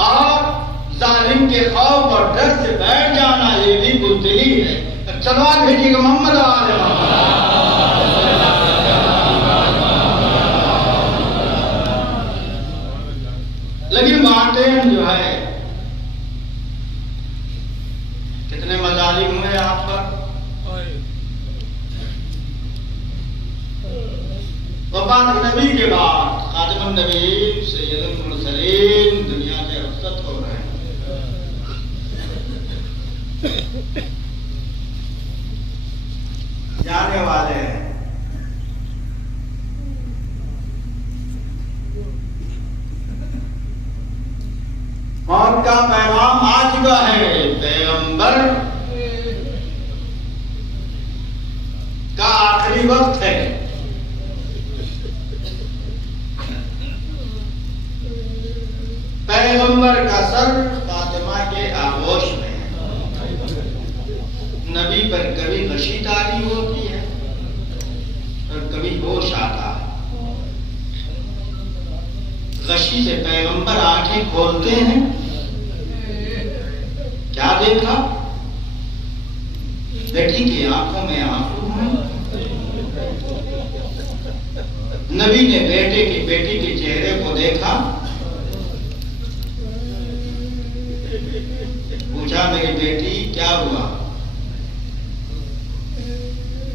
और जालिम के खौफ और डर से बैठ जाना ये भी बुज़दिली है। सलवात भेजिएगा मोहम्मद वाले लेकिन बातें जो है कितने मजालिम हुए आप पर। वफात नबी के बाद खातिमुन नबीय्यीन सय्यदुल मुरसलीन दुनिया से रुखसत हो रहे हैं। जाने वाले हैं। मौत का पैगाम आ चुका है। पैगंबर का आखिरी वक्त है। पैगंबर का सर फातिमा के आगोश में है। नबी पर कभी गशी तारी होती है और कभी होश आता है। गशी से पैगंबर आंखें खोलते हैं, क्या देखा? बेटी की आंखों में आंसू हैं। नबी ने बेटी के चेहरे को देखा, पूछा मेरी बेटी क्या हुआ?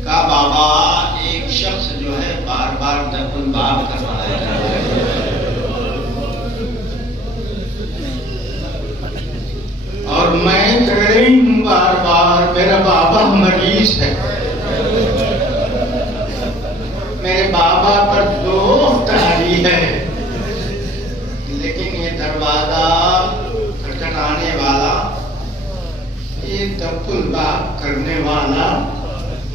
कहा बाबा एक शख्स जो है बार बार दफन बाप कर रहा है और मैं कह रही हूं बार बार मेरा बाबा मरीज है, मेरे बाबा पर दोस्त तारी है। लेकिन ये दरवाजा खटखटाने वाला, ये दफन बाप करने वाला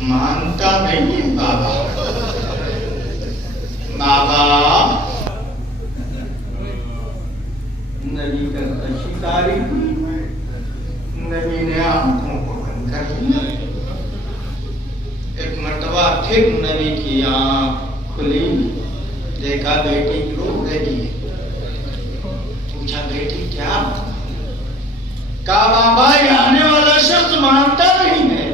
मानता नहीं है बाबा। नबी का शिकारी, नबी ने आंखों को बंद कर दिया। एक मर्तबा फिर नबी की आंख खुली, देखा बेटी रो रही है। पूछा बेटी क्या? कहा बाबा ये आने वाला शख्स मानता नहीं है,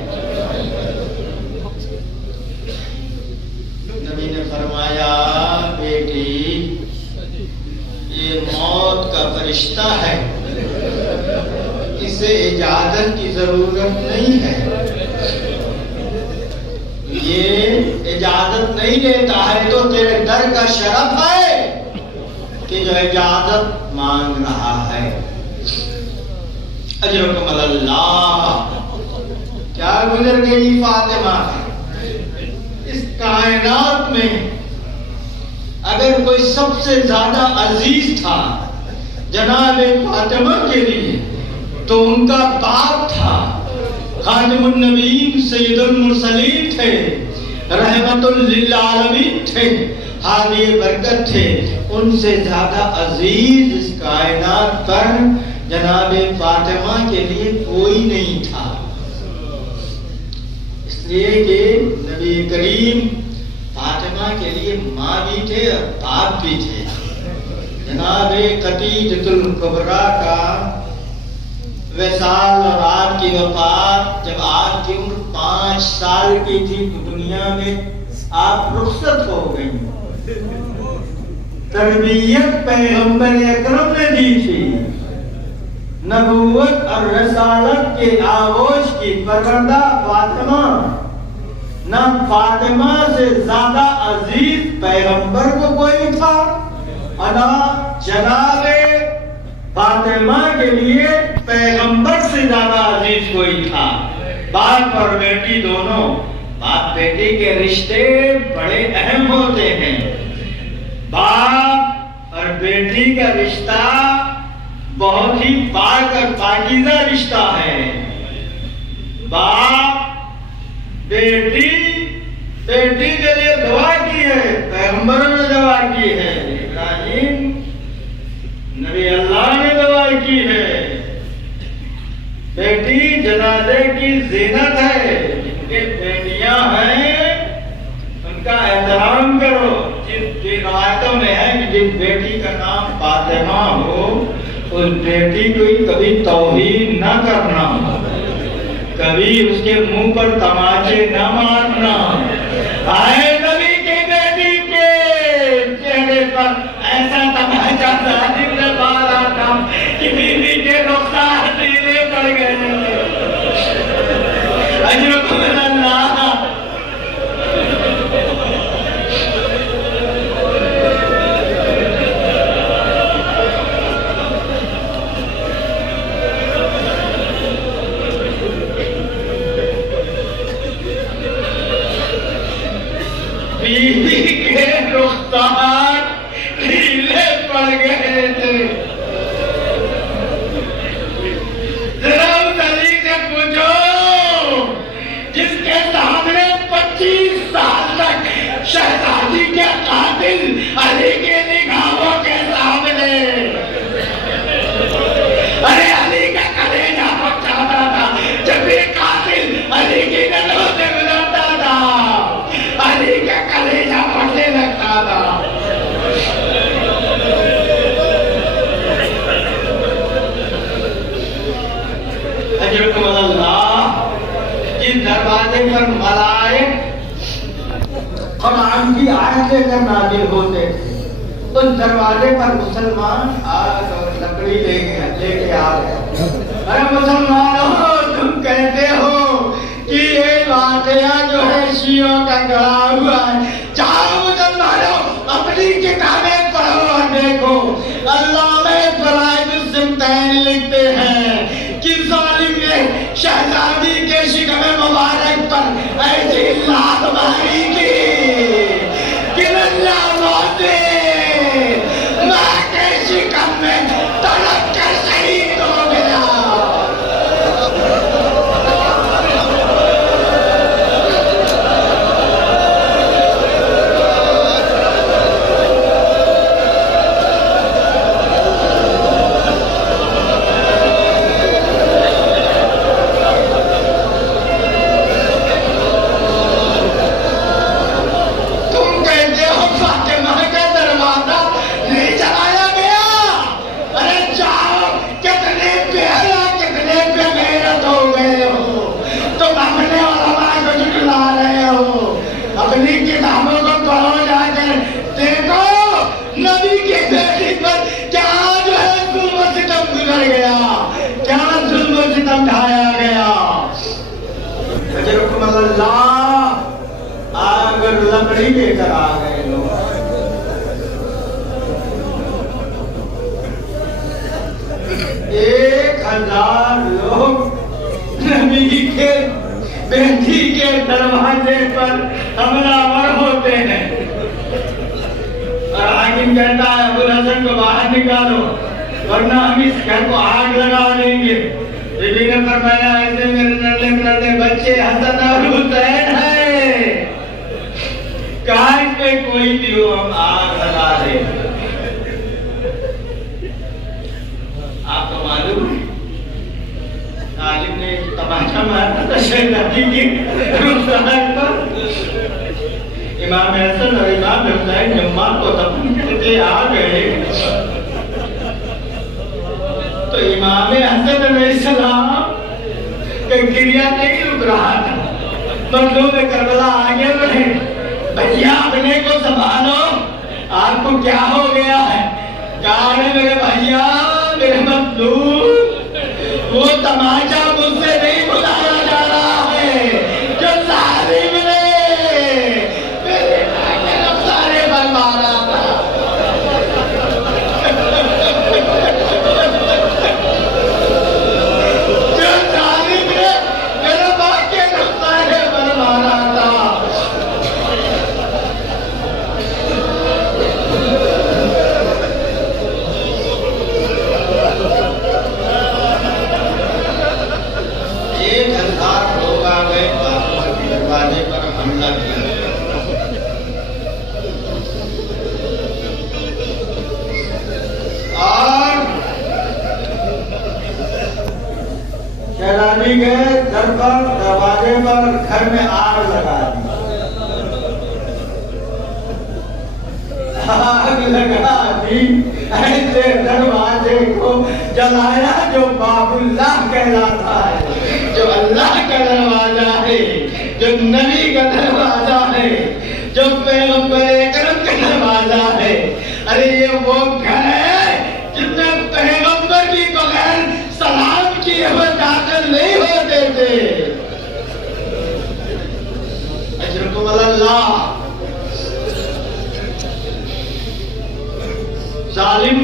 रिश्ता है, इसे इजाजत की जरूरत नहीं है। ये इजाजत नहीं देता है तो तेरे दर का शरफ है कि जो इजाजत मांग रहा है। अजरकुम अल्लाह, क्या गुजर गई फातिमा। इस कायनात में अगर कोई सबसे ज्यादा अजीज था जनाब फातिमा के लिए तो उनका बाप था। खातिमुन नबीय्यीन सय्यदुल मुरसलीन थे, रहमतुल लिल आलमीन थे, हादी बरकत थे। उनसे ज्यादा अजीज इस कायनात पर जनाब फातिमा के लिए कोई नहीं था। इसलिए कि नबी करीम फातिमा के लिए माँ भी थे और बाप भी थे। जनाब खदीजतुल कुबरा का वसाल और आपकी वफात जब आपकी उम्र 5 साल की थी तो दुनिया में आप रुखसत हो गई। तरबियत पैगंबर अकरम ने दी थी, नबूवत और रसालत के आगोश की परवरदा फातिमा। न फातिमा से ज्यादा अजीज पैगंबर को कोई था और न जनाबे फातिमा के लिए पैगंबर से ज्यादा अजीज कोई था। बाप और बेटी दोनों, बाप बेटी के रिश्ते बड़े अहम होते हैं। बाप और बेटी का रिश्ता बहुत ही पाक और पाकीज़ा रिश्ता है। बाप बेटी के लिए दुआ की है, पैगंबरों ने दुआ की है, इब्राहिम नबी अल्लाह ने दुआ की है। बेटी जनाजे की ज़ीनत है, जिनके बेटियां हैं उनका एहतराम करो। जिस रिवायतों में है कि जिस बेटी का नाम फातिमा हो उस बेटी को कभी तौहीन न करना, कभी उसके मुंह पर तमाचे न मारना। आए नबी की बेटी के चेहरे पर ऐसा तमाचा साजिद ने मारा था कि बीवी के रुखसार सीने पड़ गए। अजरकुम अल्लाह, बीवी के रुखसार ढीले पड़ गए थे। जरा उस अली से पूछो जिसके सामने 25 साल तक शहजादी के कातिल अली के निगाहों के सामने, अरे अली का कलेजा पकड़ाता था जब भी कातिल अली की नजरों से गुजरता था, अली का कलेजा फटने लगता था। अजरकुम अल्लाह, जिस दरवाजे पर मलाइक कुरान की आयत लेकर नाजिल होते थे उस दरवाजे पर मुसलमान आग और लकड़ी लेके आ गए। अरे मुसलमानों, तुम कहते हो कि ये वाकया जो है शियों का गढ़ा हुआ है। जाओ मुसलमानों, अपनी किताबें पढ़ो और देखो। अल्लाह में फराइद लिखते हैं कि जालिम ने शहजादी के शिकवे मुबारक पर ऐसी लात मारी थी कि अल्लाह मौत मां के शिकम में तड़प कर शहीद बड़ी लेकर आ गए लोग। 1000 लोग नबी के बेटी के दरवाजे पर हमलावर होते हैं और हाकिम कहता है अबुल हसन को बाहर निकालो वरना हम इस घर को आग लगा देंगे। बीबी ने फरमाया ऐसे मेरे नन्हे बच्चे हसन और हुसैन है, काश पे कोई भी हो हम आग लगा दे। आपको मालूम है तालिब ने तमाचा मारा था शहजादी की रुखसार पर। इमाम हसन और इमाम हुसैन जुम्मा को दफन करके आ गए तो इमाम हसन अलैहिस्सलाम का गिरिया नहीं रुक रहा था। मजलूम करबला आगे बढ़े, भैया अपने को संभालो, आपको क्या हो गया है? कहा मेरे भैया मेरे मजलूम वो तमाचा मुझसे नहीं बुलाया जा रहा है जो सालिम ने मेरे सारे बल मारा था। जो सालिम ने मेरे बाके सारे बल मारा था। दरवाजे पर हमला किया और शहजादी के घर पर दरवाजे पर घर में आग लगा दी। आग लगा दी ऐसे दरवाजे को जलाया जो बाबुल्लाह कहलाता है, जो अल्लाह का दरवाजा है, जो नबी का दरवाजा है, जो पैगंबर अकरम का दरवाजा है। अरे ये वो घर है जिसमें पैगंबर की बगैर सलाम किए हुए दाखिल नहीं होते थे। अजरकुम अल्लाह। जालिम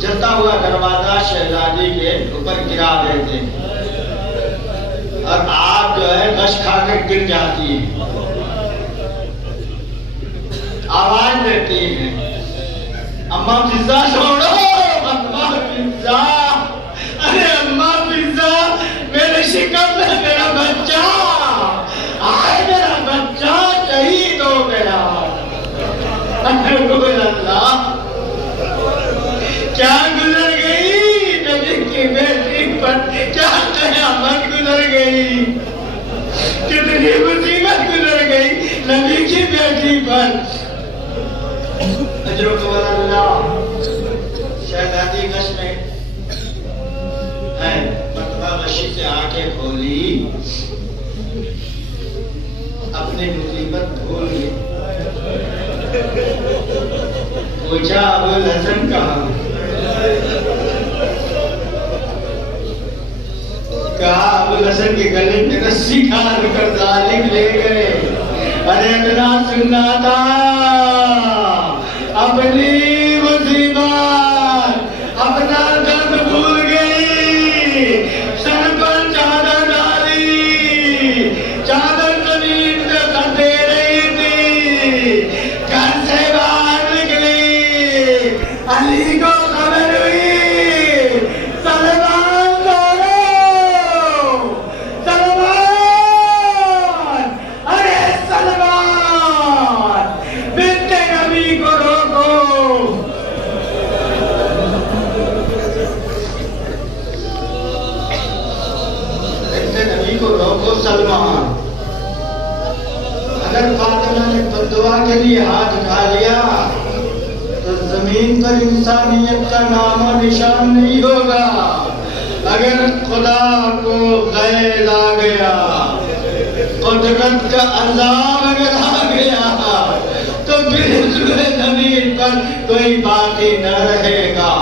जलता हुआ दरवाजा शहजादी के ऊपर गिरा देते और आग जो है गश खाकर गिर जाती है, आवाज देती है अम्मा पिज्जा छोड़ो, अम्मा पिज्जा, अरे अम्मा पिज्जा मेरे शिकम में मेरा बच्चा आए, मेरा बच्चा शहीद हो गया। अल्लाह क्या गुजर गई नबी की बेटी पर, क्या कयामत गुजर गई, कितनी मुसीबत गुजर गई नबी की बेटी पर। शहजादी गश में है मर्तबा गशी से आंखें खोली, अपनी मुसीबत भूल गई। पूछा अबुल हसन कहाँ? कहा अबुल हसन के गले में रस्सी डाल कर जालिम ले गए। अरे इतना सुनना था अपनी मुसीबत, अपना दर्द भूल गई, सर पर चादर डाली, चादर जमीन पे कर दे रही थी, घर से बाहर निकली, अली को खबर हुई, सलमान। अगर फातिमा ने बद्दुआ के लिए हाथ उठा लिया तो जमीन पर इंसानियत का नाम और निशान नहीं होगा। अगर खुदा को गैर आ गया, कुदरत का अज़ाब अगर आ गया तो फिर जमीन पर कोई बाकी न रहेगा।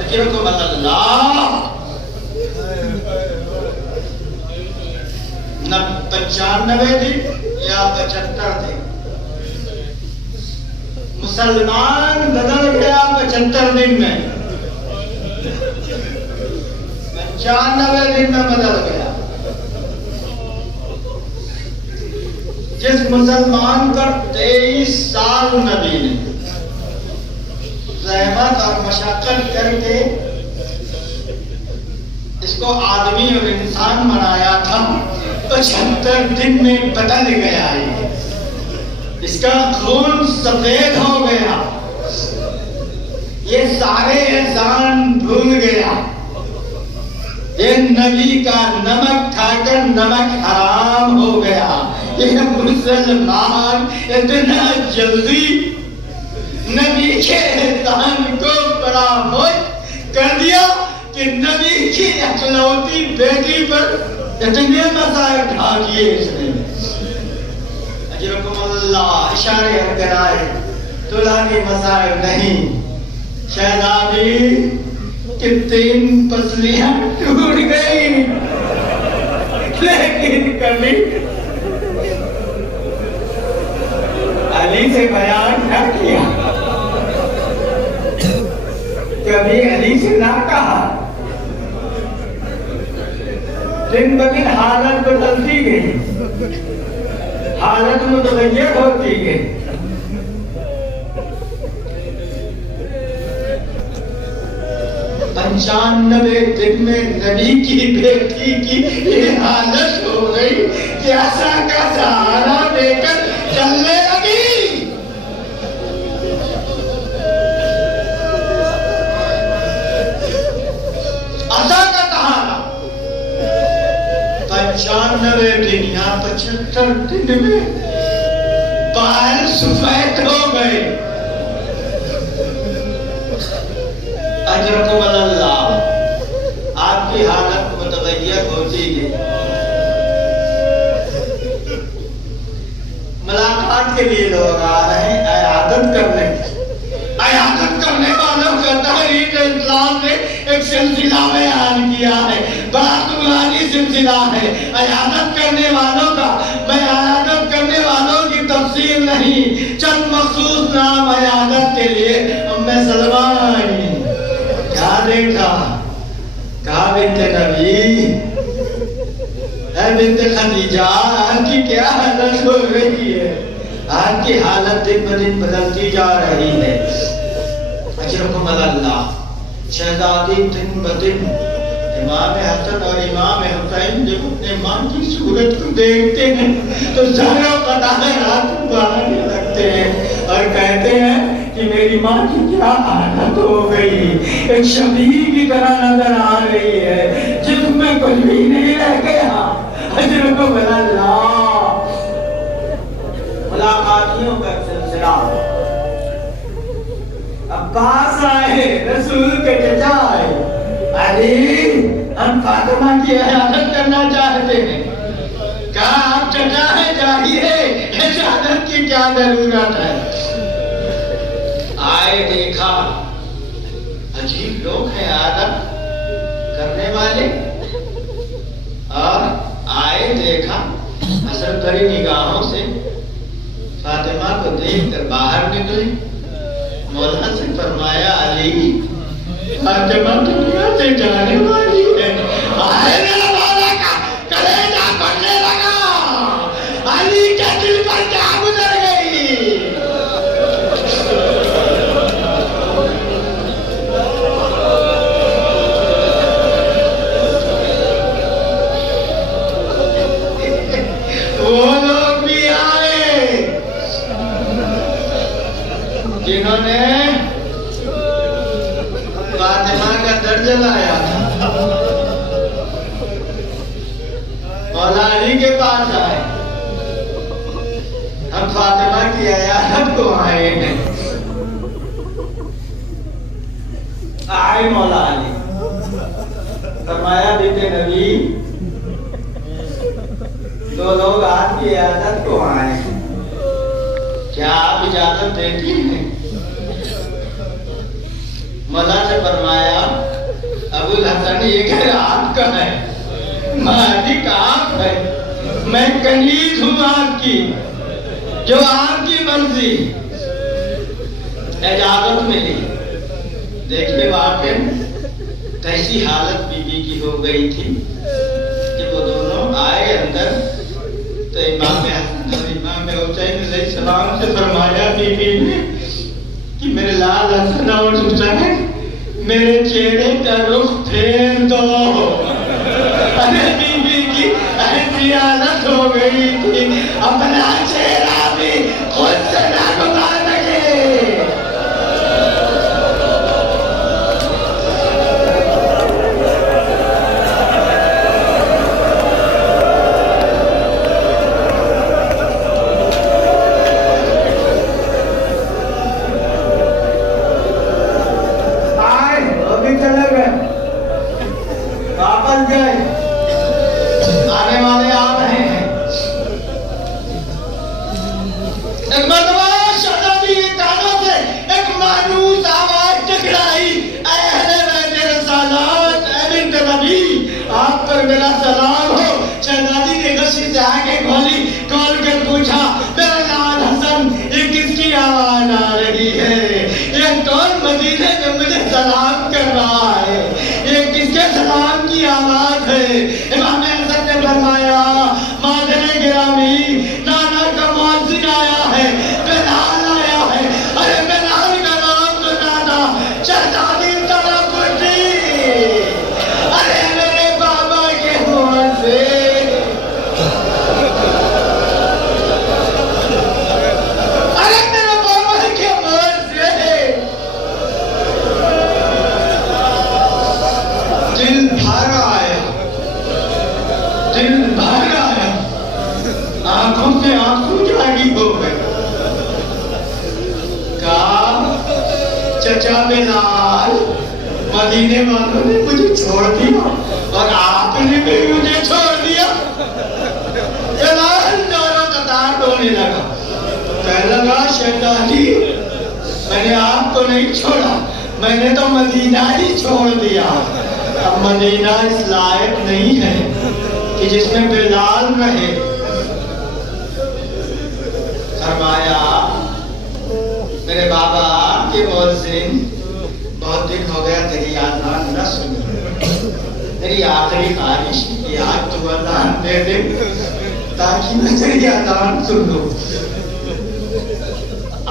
अजरकुम अल्लाह। न 95 थी या 75 दिन। मुसलमान बदल गया 75 दिन में, 95 दिन में बदल गया। जिस मुसलमान पर 23 साल नबी ने रहमत और मशक्कत करके इसको आदमी और इंसान बनाया था, 75 दिन में बदल गया है। इसका खून सफेद हो गया, ये सारे एहसान भूल गया। ये नबी का नमक खाकर नमक हराम हो गया। ये मुसलमान इतना जल्दी नबी के एहसान को फरामोश कर दिया कि नबी की इकलौती बेटी पर इतने मसाइल ढा दिए इसने। अजरकुमुल्लाह इशारे कराए, दुल्हा के मसाइल नहीं। शहजादी कि 3 पसलियां टूट गई, लेकिन कभी अली से बयान न किया, कभी अली से ना कहा। दिन ब दिन हालत बदलती गई, हालत मुतगय्यर होती गई। पंचानवे दिन में नबी की बेटी की ये हालत हो गई कि आशा का सहारा देकर चलने लगी। आशा का सहारा 95 दिन या 75 दिन में बाल सफेद हो गए। अजरकुमुल्लाह आपकी हालत मुतगय्यर होती गई। मुलाकात के लिए लोग आ रहे हैं, इयादत करने वालों का तहरीक इस्लाम ने एक सिलसिला बयान किया है, बड़ा तुलानी सिलसिला है। इयादत करने वालों का, मैं इयादत करने वालों की तफसील नहीं, चंद मखसूस नाम इयादत के लिए मैं सलमान क्या देखा, कहा बिन्ते नबी, बिन्ते खदीजा, आपकी क्या हालत हो रही है? आपकी हालत दिन ब दिन बदलती जा रही है। अजरकुमुल्लाह शहजादी दिन ब दिन इमाम हसन और इमाम हुसैन जब अपने मां की सूरत को देखते हैं तो ज़रा हाथ बढ़ाने लगते हैं और कहते हैं कि मेरी माँ की क्या हालत हो गई, एक शबीर की तरह नजर आ रही है, जिसमें कुछ भी नहीं रह गया। अजरकुमुल्लाह मुलाकातियों का सिलसिला। अब्बास आए, रसूल के चचा आए, अली हम फातिमा की इयादत करना चाहते हैं। क्या आप चचा है, जाइए, इजाजत की क्या जरूरत है? आए, देखा अजीब लोग हैं इयादत करने वाले, और आए देखा हसरत भरी निगाहों से फातिमा को देखकर बाहर निकले। मौला से फरमाया, अली फातिमा दुनिया से जाने वाली है। मेरा मौला का कलेजा फटने लगा, अली के दिल पर क्या गुजर गई। वो लोग भी आए जिन्होंने फातिमा का दर्द लाया था। मौला अली के पास आए, हम फातिमा की इयादत को आए हैं। आए मौला अली, फरमाया बिन्ते नबी, 2 लोग आपकी इयादत को आए हैं, क्या आप इजाजत देती हैं? मौला से फरमाया, अबुल हसन ये घर आपका है, मालिक आप है, मैं कनीज हूं आपकी, जो आपकी मर्जी इजाजत मिली। देखिए वाकई कैसी हालत बीबी की हो गई थी कि वो दोनों आए अंदर तो इमाम हुसैन अलैहिस्सलाम से फरमाया बीबी ने कि मेरे लाल हसन और हुसैन मेरे चेहरे का रुख फेर दो। अरे बीबी की ऐसी हालत हो गई थी अपना चेहरा भी खुद से ना घुमा सके। आने वाले आ रहे हैं। एक मरतबा शहजादी के कानों से एक मायूस आवाज टकराई, अहले बैत रसालत बिन्त नबी, आप पर मेरा सलाम हो। शहजादी ने गशी से आंखें खोल कर पूछा, मेरा लाल हसन, ये किसकी आवाज आ रही है? ये कौन मदीने में मुझे सलाम कर रहा है? ये किसके सलाम की आवाज है? इमाम हसन ने फरमाया, मादरे गिरामी, नाना का मुअज्जिन आया है, बिलाल आया है। अरे बिलाल का नाम सुना था, शहजादी तरफ उठी। अरे मेरे बाबा के मुअज्जिन, अरे मेरे बाबा के मुअज्जिन। दिल भर आया, दिल भर आया, आंखों से आंसू जागी हो गए। कहा, चचा बिलाल, मदीने वालों ने मुझे छोड़ दिया और आपने भी मुझे छोड़ दिया। बिलाल दोनों कतार रोने लगा, कहने लगा, शहजादी, मैंने आपको नहीं छोड़ा, मैंने तो मदीना ही छोड़ दिया। अब मदीना इस लायक नहीं है कि जिसमें बिलाल रहे। फरमाया, मेरे बाबा के मुअज्जिन, बहुत दिन हो गया तेरी आज़ान न सुनी, मेरी आखिरी ख्वाहिश कि आज तू अज़ान दे दे ताकि मैं तेरी आज़ान सुन लूं।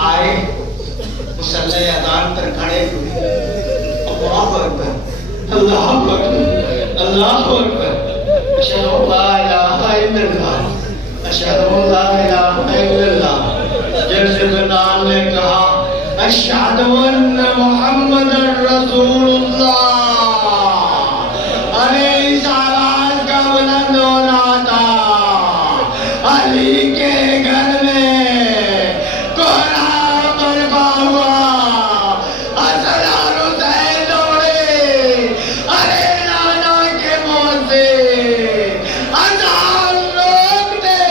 आए, मुसल्ले अज़ान पर खड़े हुए, अल्लाहु अकबर, अल्लाहु अकबर, अल्लाहु अकबर, अशहदु अल्ला इलाहा इल्लल्लाह, अशहदु अल्ला इलाहा इल्लल्लाह। जैसे बिलाल ने कहा, अशहदु अन्ना मुहम्मदर रसूलुल्लाह, अरे इस आवाज का बुलंद होना था। अली के घर में कोहराम बरपा हुआ, हसन और हुसैन दौड़े, अरे नाना के मुंह से अज़ान रोक दे,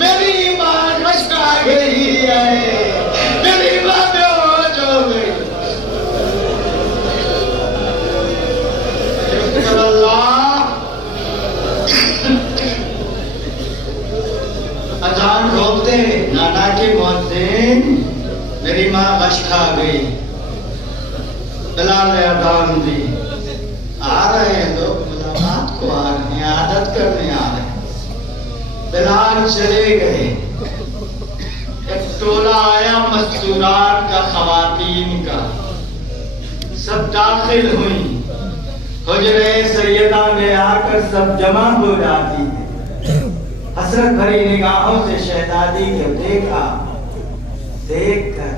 मेरी ईमान मशका गई है, मेरी माँ बेहोश हो गई। अजान रोकते नाना के मुअज्जिन, मेरी माँ गश खा गई। बिलाल ने अजान दी, आ रहे हैं लोग, मुलाकात को आ रहे हैं, आदत करने आ रहे हैं। बिलाल चले गए। एक टोला आया मस्तूरात का, खवातीन का, सब दाखिल हुई। हुजरे सैयदा में आकर सब जमा हो जाती है। हसरत भरी निगाहों से शहजादी को देखा, देखकर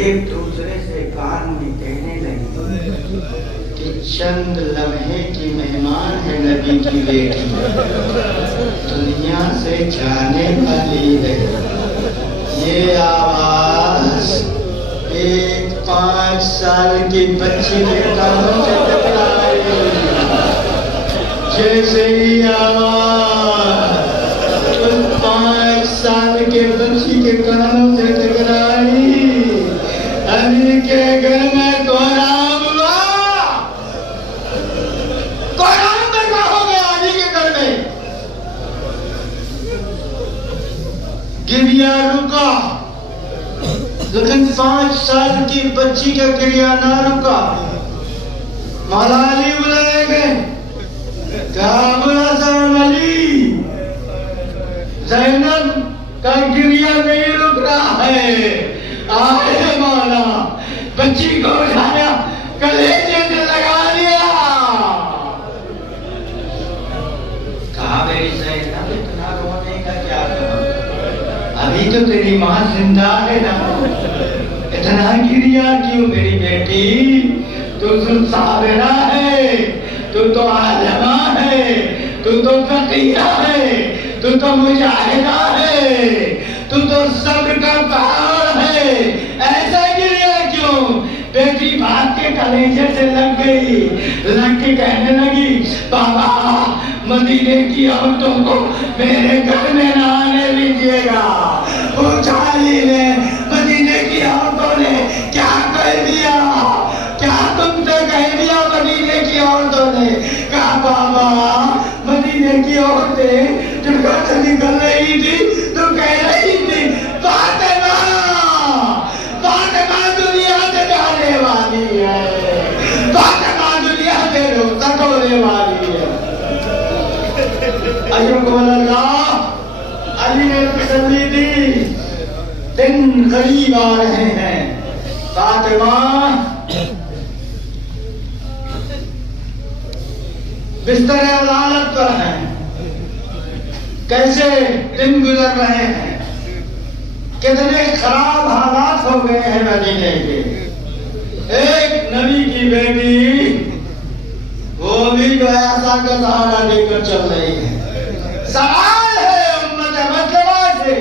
एक दूसरे से कान में कहने लगी कि चंद लम्हे की मेहमान है नबी की बेटी, दुनिया से जाने वाली है। ये आवाज एक 5 साल की बच्ची के कानों से टकराई। जैसे ही आवाज उस 5 साल के बच्ची के कानों से टकराई, अली के घर में कोहराम हुआ। कोहराम में क्या हो गया अली के घर में? लेकिन 5 साल की बच्ची का गिरिया ना रुका। मौला अली बुलाए गए, क्या बोला हसन अली, जैनब का गिरिया नहीं रुक रहा है। आए मौला, बच्ची को उठाया, कलेजे से लगा लिया। कहा मेरी जैनब इतना रोने का क्या कहा, अभी तो तेरी माँ जिंदा है ना, इतना गिरिया क्यों मेरी बेटी, तू साबिरा है, तू तो आलमा है, तू तो फकीरा है, तू तो मुजाहिदा है, तू तो सब्र का पहाड़ है, ऐसा गिरिया क्यों। बेटी भाग के कलेजे से लग गई, लग के कहने लगी, बाबा मदीने की औरतों को मेरे घर में न आने लीजिएगा। पूछा अली ने, मदीने की औरतों ने क्या कह दिया, क्या तुमसे कह दिया मदीने की औरतों ने। कहा बाबा मदीने की औरतें जब घर से निकल रही थी तो कह रही थी, फातिमा, फातिमा दुनिया से जाने वाली है, फातिमा दुनिया से रुखसत होने वाली है। अल्लाह अली ने तसल्ली दी, दिन करीब आ रहे हैं, फातिमा बिस्तर अदालत पर हैं, कैसे दिन गुजर रहे हैं, कितने खराब हालात हो गए हैं मदीने के। एक नबी की बेटी, वो भी जो ऐसा का सहारा लेकर चल रही है। सवाल है उम्मत मुस्लिमा से,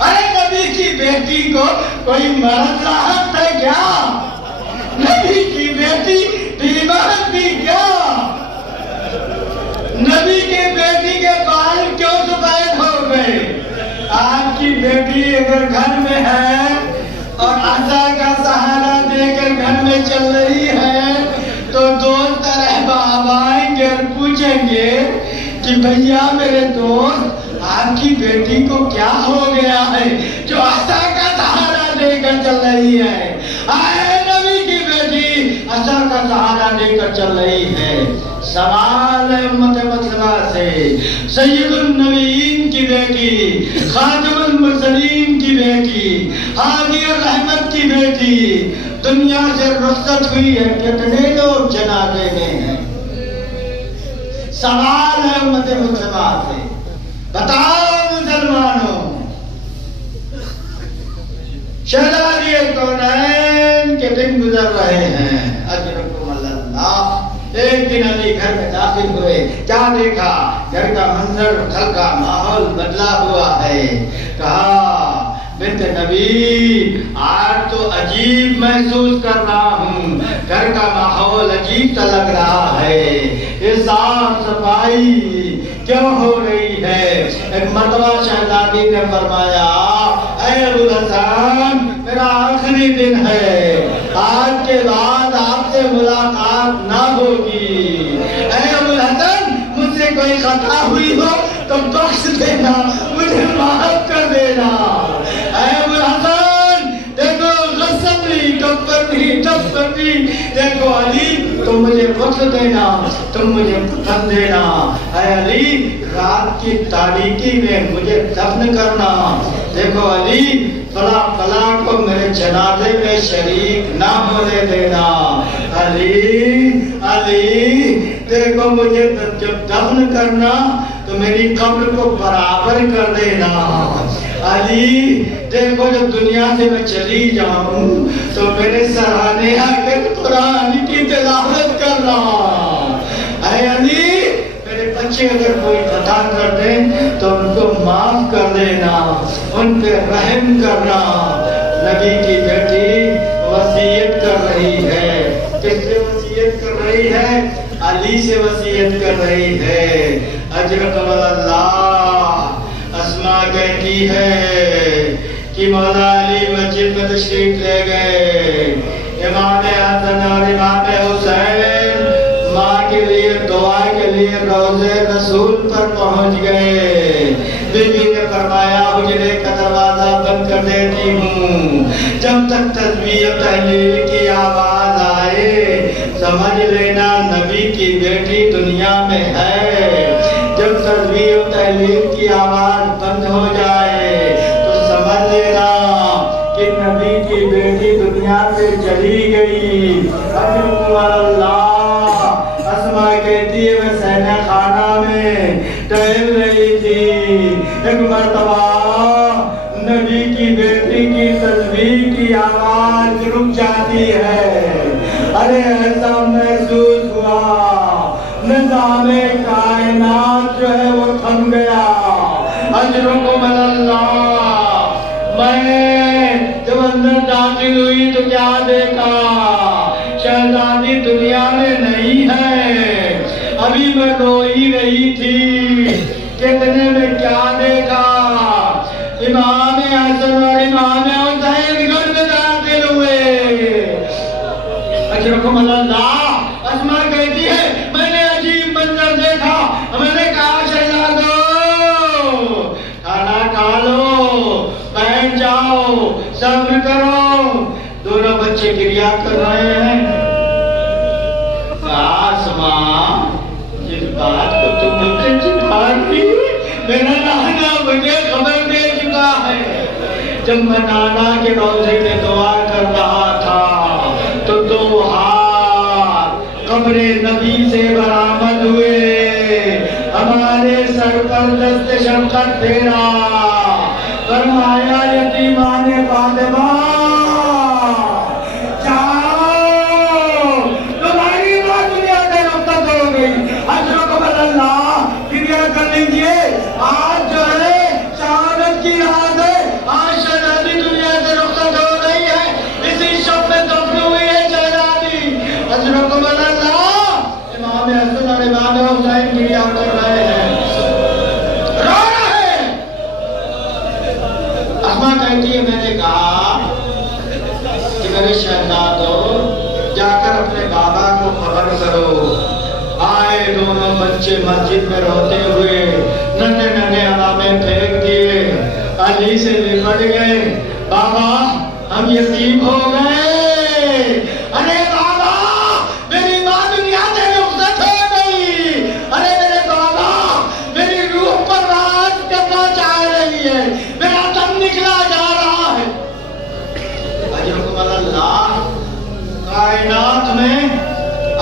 अरे नबी की बेटी को कोई मर्द राहत है क्या, नबी की बेटी बीमार थी क्या, नबी के बेटी के बाल क्यों सफेद हो गए। आपकी बेटी अगर घर में है और आशा का सहारा देकर घर में चल रही है तो दोस्त रहबाब आएंगे और पूछेंगे कि भैया मेरे दोस्त आपकी बेटी को क्या हो गया है जो आशा का सहारा देकर चल रही है। आए नबी की बेटी आशा का सहारा देकर चल रही है। सवाल है उम्मत मुस्लिमा से, सैयदुल नबीयीन की बेटी, खातिमुल मुरसलीन की बेटी, हादियुर रहमत की बेटी दुनिया से रुखसत हुई है, कितने लोग जनाजे में हैं। सवाल है उम्मत मुस्लिमा से, बताओ मुसलमानों, शहजादी कौनैन के दिन गुजर रहे हैं। अजरकुमुल्लाह। एक दिन अली घर में दाखिल हुए, क्या देखा, घर का मंजर, घर का माहौल बदला हुआ है। कहा बिन्त नबी, आज तो अजीब महसूस कर रहा हूँ, घर का माहौल अजीब सा लग रहा है, ये साफ सफाई क्यों हो रही है। एक मर्तबा शहजादी ने फरमाया, ऐ अबुल हसन, मेरा आखिरी दिन है, आज के बाद आपसे मुलाकात ना होगी। ऐ अबुल हसन, मुझसे कोई खता हुई हो तो बख्श देना, मुझे माफ कर देना। ऐ अबुल हसन, देखो गस्सनी टप्पनी, देखो अली तुम मुझे बख्श देना, तुम मुझे पसंद देना। ऐ अली, रात की तारीकी में मुझे दफन करना। देखो अली, फला को मेरे जनाजे में शरीक ना होने देना। अली अली, देखो मुझे जब दफन करना तो मेरी कब्र को बराबर कर देना। अली, देखो जब दुनिया से मैं चली जाऊं तो मेरे सराहने आकर कुरान की तिलावत करना। ऐ अली, मेरे बच्चे अगर कोई खता कर दे तो उनको माफ कर देना, उन पे रहम करना। नबी की बेटी वसीयत कर रही है, किससे वसीयत कर रही है, अली से वसीयत कर रही है। अजरकमल्लाह। अस्मा कहती है कि मौला अली मस्जिद में तशरीफ ले गए, इमाम हसन और इमाम हुसैन माँ के लिए दुआ के लिए रोज़े रसूल पर पहुंच गए। बीबी ने फरमाया, हुजरे का दरवाजा बंद कर देती हूँ, जब तस्बीह तहलील की आवाज आए समझ लेना नबी की बेटी दुनिया में है। जब तस्बीह तहलील की आवाज बंद हो जाए तो समझ लेना कि नबी की बेटी दुनिया से चली गई। अल्लाह अस्मा कहती है मैं सहना खाना में टहल रही थी, एक मर्तबा नबी की बेटी की तस्बीह की आवाज रुक जाती है। अरे ऐसा महसूस हुआ निज़ामे कायनात जो है वो थम गया। अजरुकुम अल्लाह। मैं जब अंदर दाखिल हुई तो क्या देखा, शहजादी दुनिया में नहीं है। अभी मैं रो ही रही थी, कितने में क्या देखा, इमाम हसन और इमाम हुसैन घर में दाखिल हुए। अशरफुल अल्लाह। अस्मा कहती है मैंने अजीब मंजर देखा। मैंने कहा शहजादो खाना खा लो, बैठ जाओ, सब्र करो। दोनों बच्चे क्रिया कर रहे हैं। आसमा जिस बात को तुम मुझसे छिपाती, मेरा नाना मुझे खबर दे चुका है। जब मैं नाना के रोज़े में दुआ कर रहा था तो दो हाथ कब्रे नबी से बरामद हुए। हमारे सर पर दस्त शफ़क़त फेरा, फरमाया यतीमाने फातिमा आज जो है शहादत की रात है। आज शहजादी दुनिया से रुखसत हो रही है। इसी शब में दफन हुई है शहजादी। अशरफुल अल्लाह। इमाम हसन और इमाम हुसैन क्रिया कर रहे हैं, रो रहे हैं। अस्मा कहती है मैंने कहा कि मेरे शहजादों जाकर अपने बाबा को खबर करो। आए दोनों बच्चे मस्जिद में रोते हुए नन्हे नन्हे अलामे फेंक दिए, अली से लिपट गए। बाबा हम यतीम हो गए। अरे बाबा मेरी माँ दुनिया से रुखसत हो गई। अरे मेरे बाबा मेरी रूह पर राज करना चाह रही है, मेरा दम निकला जा रहा है। अजरुकुम अल्लाह। कायनात में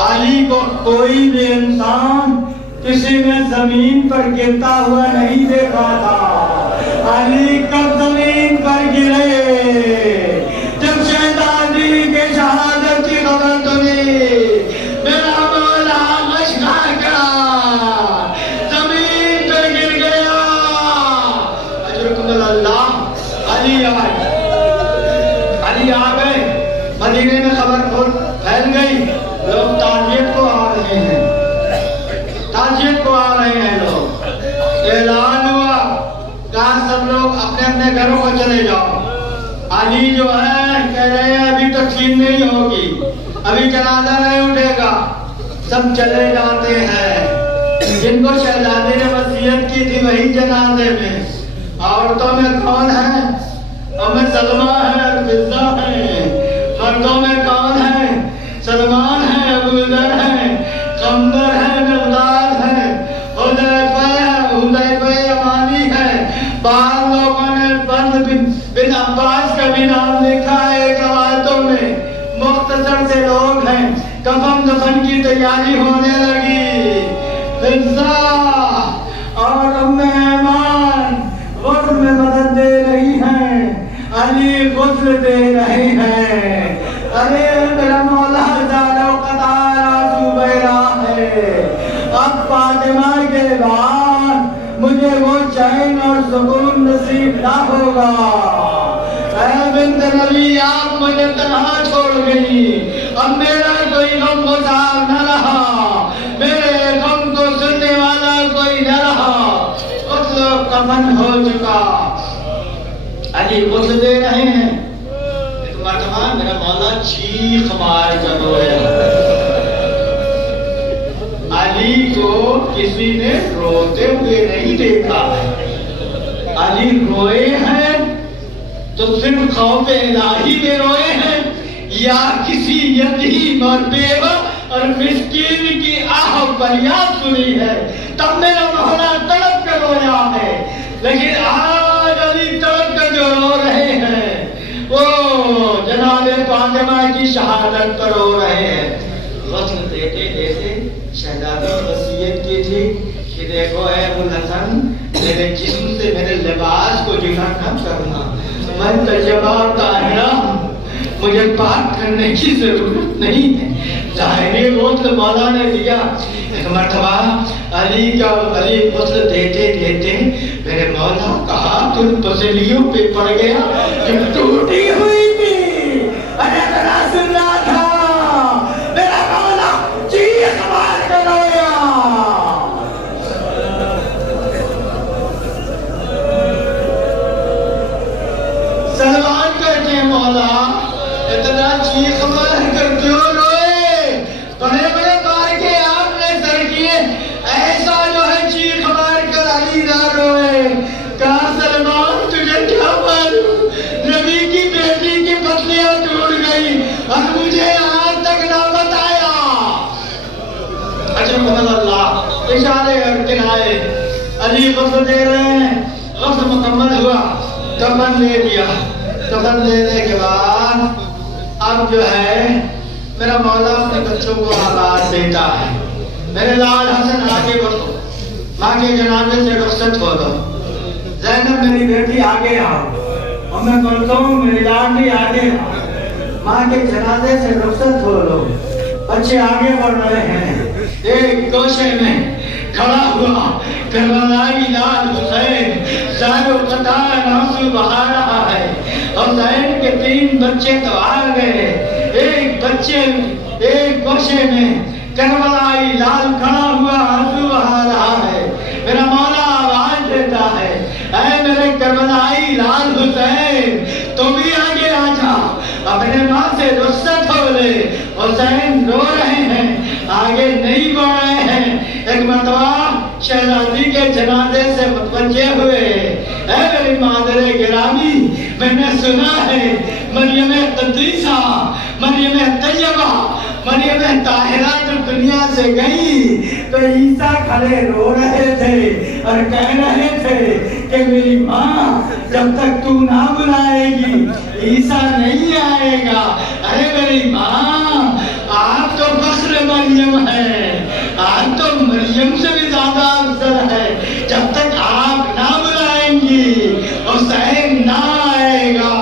अली को कोई भी इंसान किसी ने जमीन पर गिरता हुआ नहीं देखा था। अली कब जमीन पर गिरे, जब शहजादी के शहादत की खबर सुनी। मेरा मौला मशकार करा, जमीन पर गिर गया। अजरुकुम अल्लाह। अली आए, अली आ गए। मदीने में खबर फैल गई, लोग ताजियत को आ रहे हैं, ताजियत को आ रहे हैं लोग। ऐलान हुआ कहा सब लोग अपने अपने घरों को चले जाओ। अली जो है कह रहे हैं अभी तो छीन नहीं होगी, अभी जनाजा नहीं उठेगा। सब चले जाते हैं। जिनको शहजादी ने वसीयत की थी वही जनाजे में। औरतों में कौन है? उम्मे सलमा है, फिजा है। मर्दों में कौन है? सलमान है, अबू ज़र है, कमर है, मिक़दाद है, हुज़ैफ़ा यमानी है। बाद लोगों ने बंद बिन अब्बास का भी नाम लिखा है एक रवायतों में। मुख्तसर से लोग हैं। कफन दफन की तैयारी होने लगी। फिज़ा और उम्मे ऐमान गुस्ल में मदद दे रही हैं, अली गुस्ल दे रहे हैं। अरे मेरा मौला जानो कतारा सुबैरा है। अब फातिमा के बाद मुझे वो चैन और सुकून नसीब ना होगा। ऐ बिन्त नबी आप मुझे तन्हा छोड़ गई। अब मेरा कोई गम गुजार न रहा, मेरे गम को सुनने वाला कोई न रहा। गुस्ल कफन हो चुका। अली गुस्ल दे रहे हैं। मरतबा मेरा मौला चीख मार कर रोया। अली को किसी ने रोते हुए नहीं देखा। अली रोए हैं तो सिर्फ खौफ इलाही में रोए हैं या किसी यतीम और बेवा और मिस्कीन की आह फरियाद सुनी है तब मेरा मौला तड़प कर रोया है। लेकिन आज अली तड़प कर जो रो रहे हैं वो जनाबे फातिमा की शहादत पर रो रहे हैं। वक्त देते देते शहजादी वसीयत की थी कि देखो ऐ अबुल हसन, मेरे जिस्म से मेरे लिबास को जुदा न करना, मैं तैयबा ताहिरा, मुझे पाक करने की जरूरत नहीं है। जाहिर गुस्ल मौला ने दिया। एक मरतबा अली गुस्ल देते देते मेरे मौला कहा तुम पसलियों पे पड़ गया जो टूटी हुई थी। अरे मेरा सुनना था, मेरा मौला चीख मार कर रोया। सलमान कहते हैं मौला इतना चीख मार कर क्यों रोए? बड़े बड़े मार के आपने सर किए, ऐसा जो है चीख मार कर अली ना रोए। कहा सलमान तुझे क्या मालूम, नबी की बेटी की पसलियां टूट गई और मुझे आज तक ना बताया। अल्लाह इशारे और किनारे अली वक्त दे रहे हैं। वक्त मुकम्मल हुआ, कफन ले दिया। कफन लेने के बाद अब जो है मेरा मौला अपने बच्चों को आवाज देता है, मेरे लाल हसन आगे बढ़ो, माँ के जनाजे से रुखसत हो दो। ज़ैनब मेरी बेटी आगे आओ, और मैं बोलता हूँ मेरी लाडली आगे आओ, माँ के जनाजे से रुखसत हो लो। बच्चे आगे बढ़ रहे हैं। एक गोशे में खड़ा हुआ करबलाई लाल हुसैन जानो कतार आंसू बहा रहा है। हुसैन के 3 बच्चे तो आ गए, एक गोशे में करबलाई लाल खड़ा हुआ आंसू बहा रहा है। मेरा मौला आवाज देता है, ऐ मेरे करबलाई लाल हुसैन तुम भी आगे आ जा, अपने माँ से रुखसत हो ले। हुसैन रो रहे हैं, आगे नहीं बढ़ रहे हैं। एक मरतबा शहजादी के जनाजे से मुतवज्जे हुए, ऐ मेरी मादरे गिरामी, मैंने सुना है मरियम कदीसा, मरियम तैयबा, मरियम ताहिरा जब दुनिया से गई तो ईसा खड़े रो रहे थे और कह रहे थे कि मेरी माँ जब तक तू ना बुलाएगी ईसा नहीं आएगा। अरे मेरी माँ आप तो फख्र मरियम है, आप तो मरियम से भी ज्यादा अफजल है। जब तक आप ना बुलाएंगी हुसैन ना आएगा।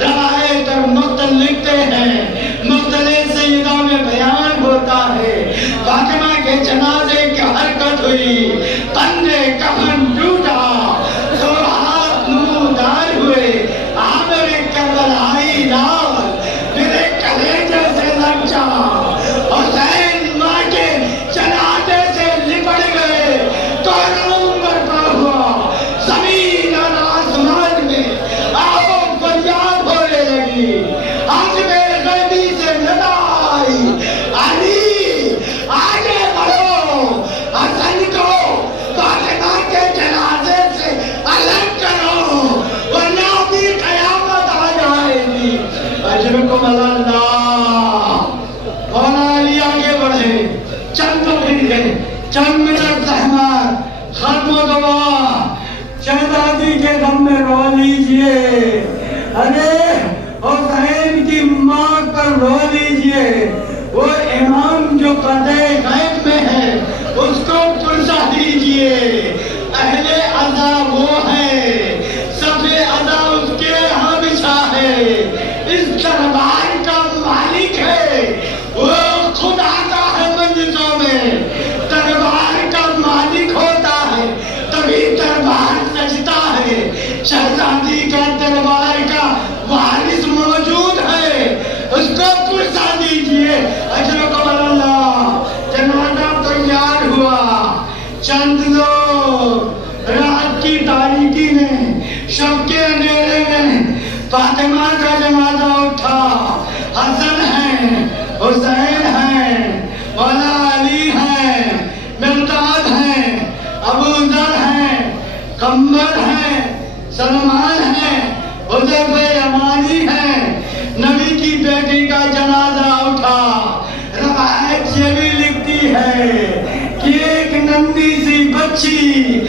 रवायत और मुख्तल लिखते हैं, मुख्तले सैयदा में बयान होता है फातिमा के जनाजे की हरकत हुई, बंदे कफन टूटा, 2 हाथ मुंहदार हुए, आमिर करबलाई लाल मेरे कलेजे से लग जा। हुसैन माँ के जनाजे से लिपट गए, दोनों बरपा हुआ, जमीन और आसमान में आओ फरियाद होने लगी। आज मेरे गैबी से लड़ाई, अली आगे बढ़ो, हसन को फातिमा के जनाजे से अलग करो वरना भी कयामत आ जाएगी। अजरुकुम अल्लाह। मौला अली आगे बढ़े, चंद मिनट सहमत खत्म दुआ, शहजादी के दम में रो लीजिए। अरे हुसैन की माँ पर रो लीजिए। वो इमाम जो पर्दे गैब में है उसको पुरसा दीजिए। अहले अज़ा वो है, सफ़े अज़ा उसके यहाँ बिछा है। इस दरबार का मालिक है, वो खुद आता है मजलिसों में। दरबार का मालिक होता है तभी दरबार सजता है। शहजादी का दरबार का वारिस मौजूद है, उसको पुरसा दीजिए। अजरुकुम अल्लाह। जनाजा तैयार हुआ, चंद लोग रात की तारीकी में, शब के अंधेरे में फातिमा का जनाजा उठा। हसन है, हुसैन है, मौला अली है, मिर्दाद है, अबू जर है, कम्बर है, सलमान है, हुज़ैफा बच्ची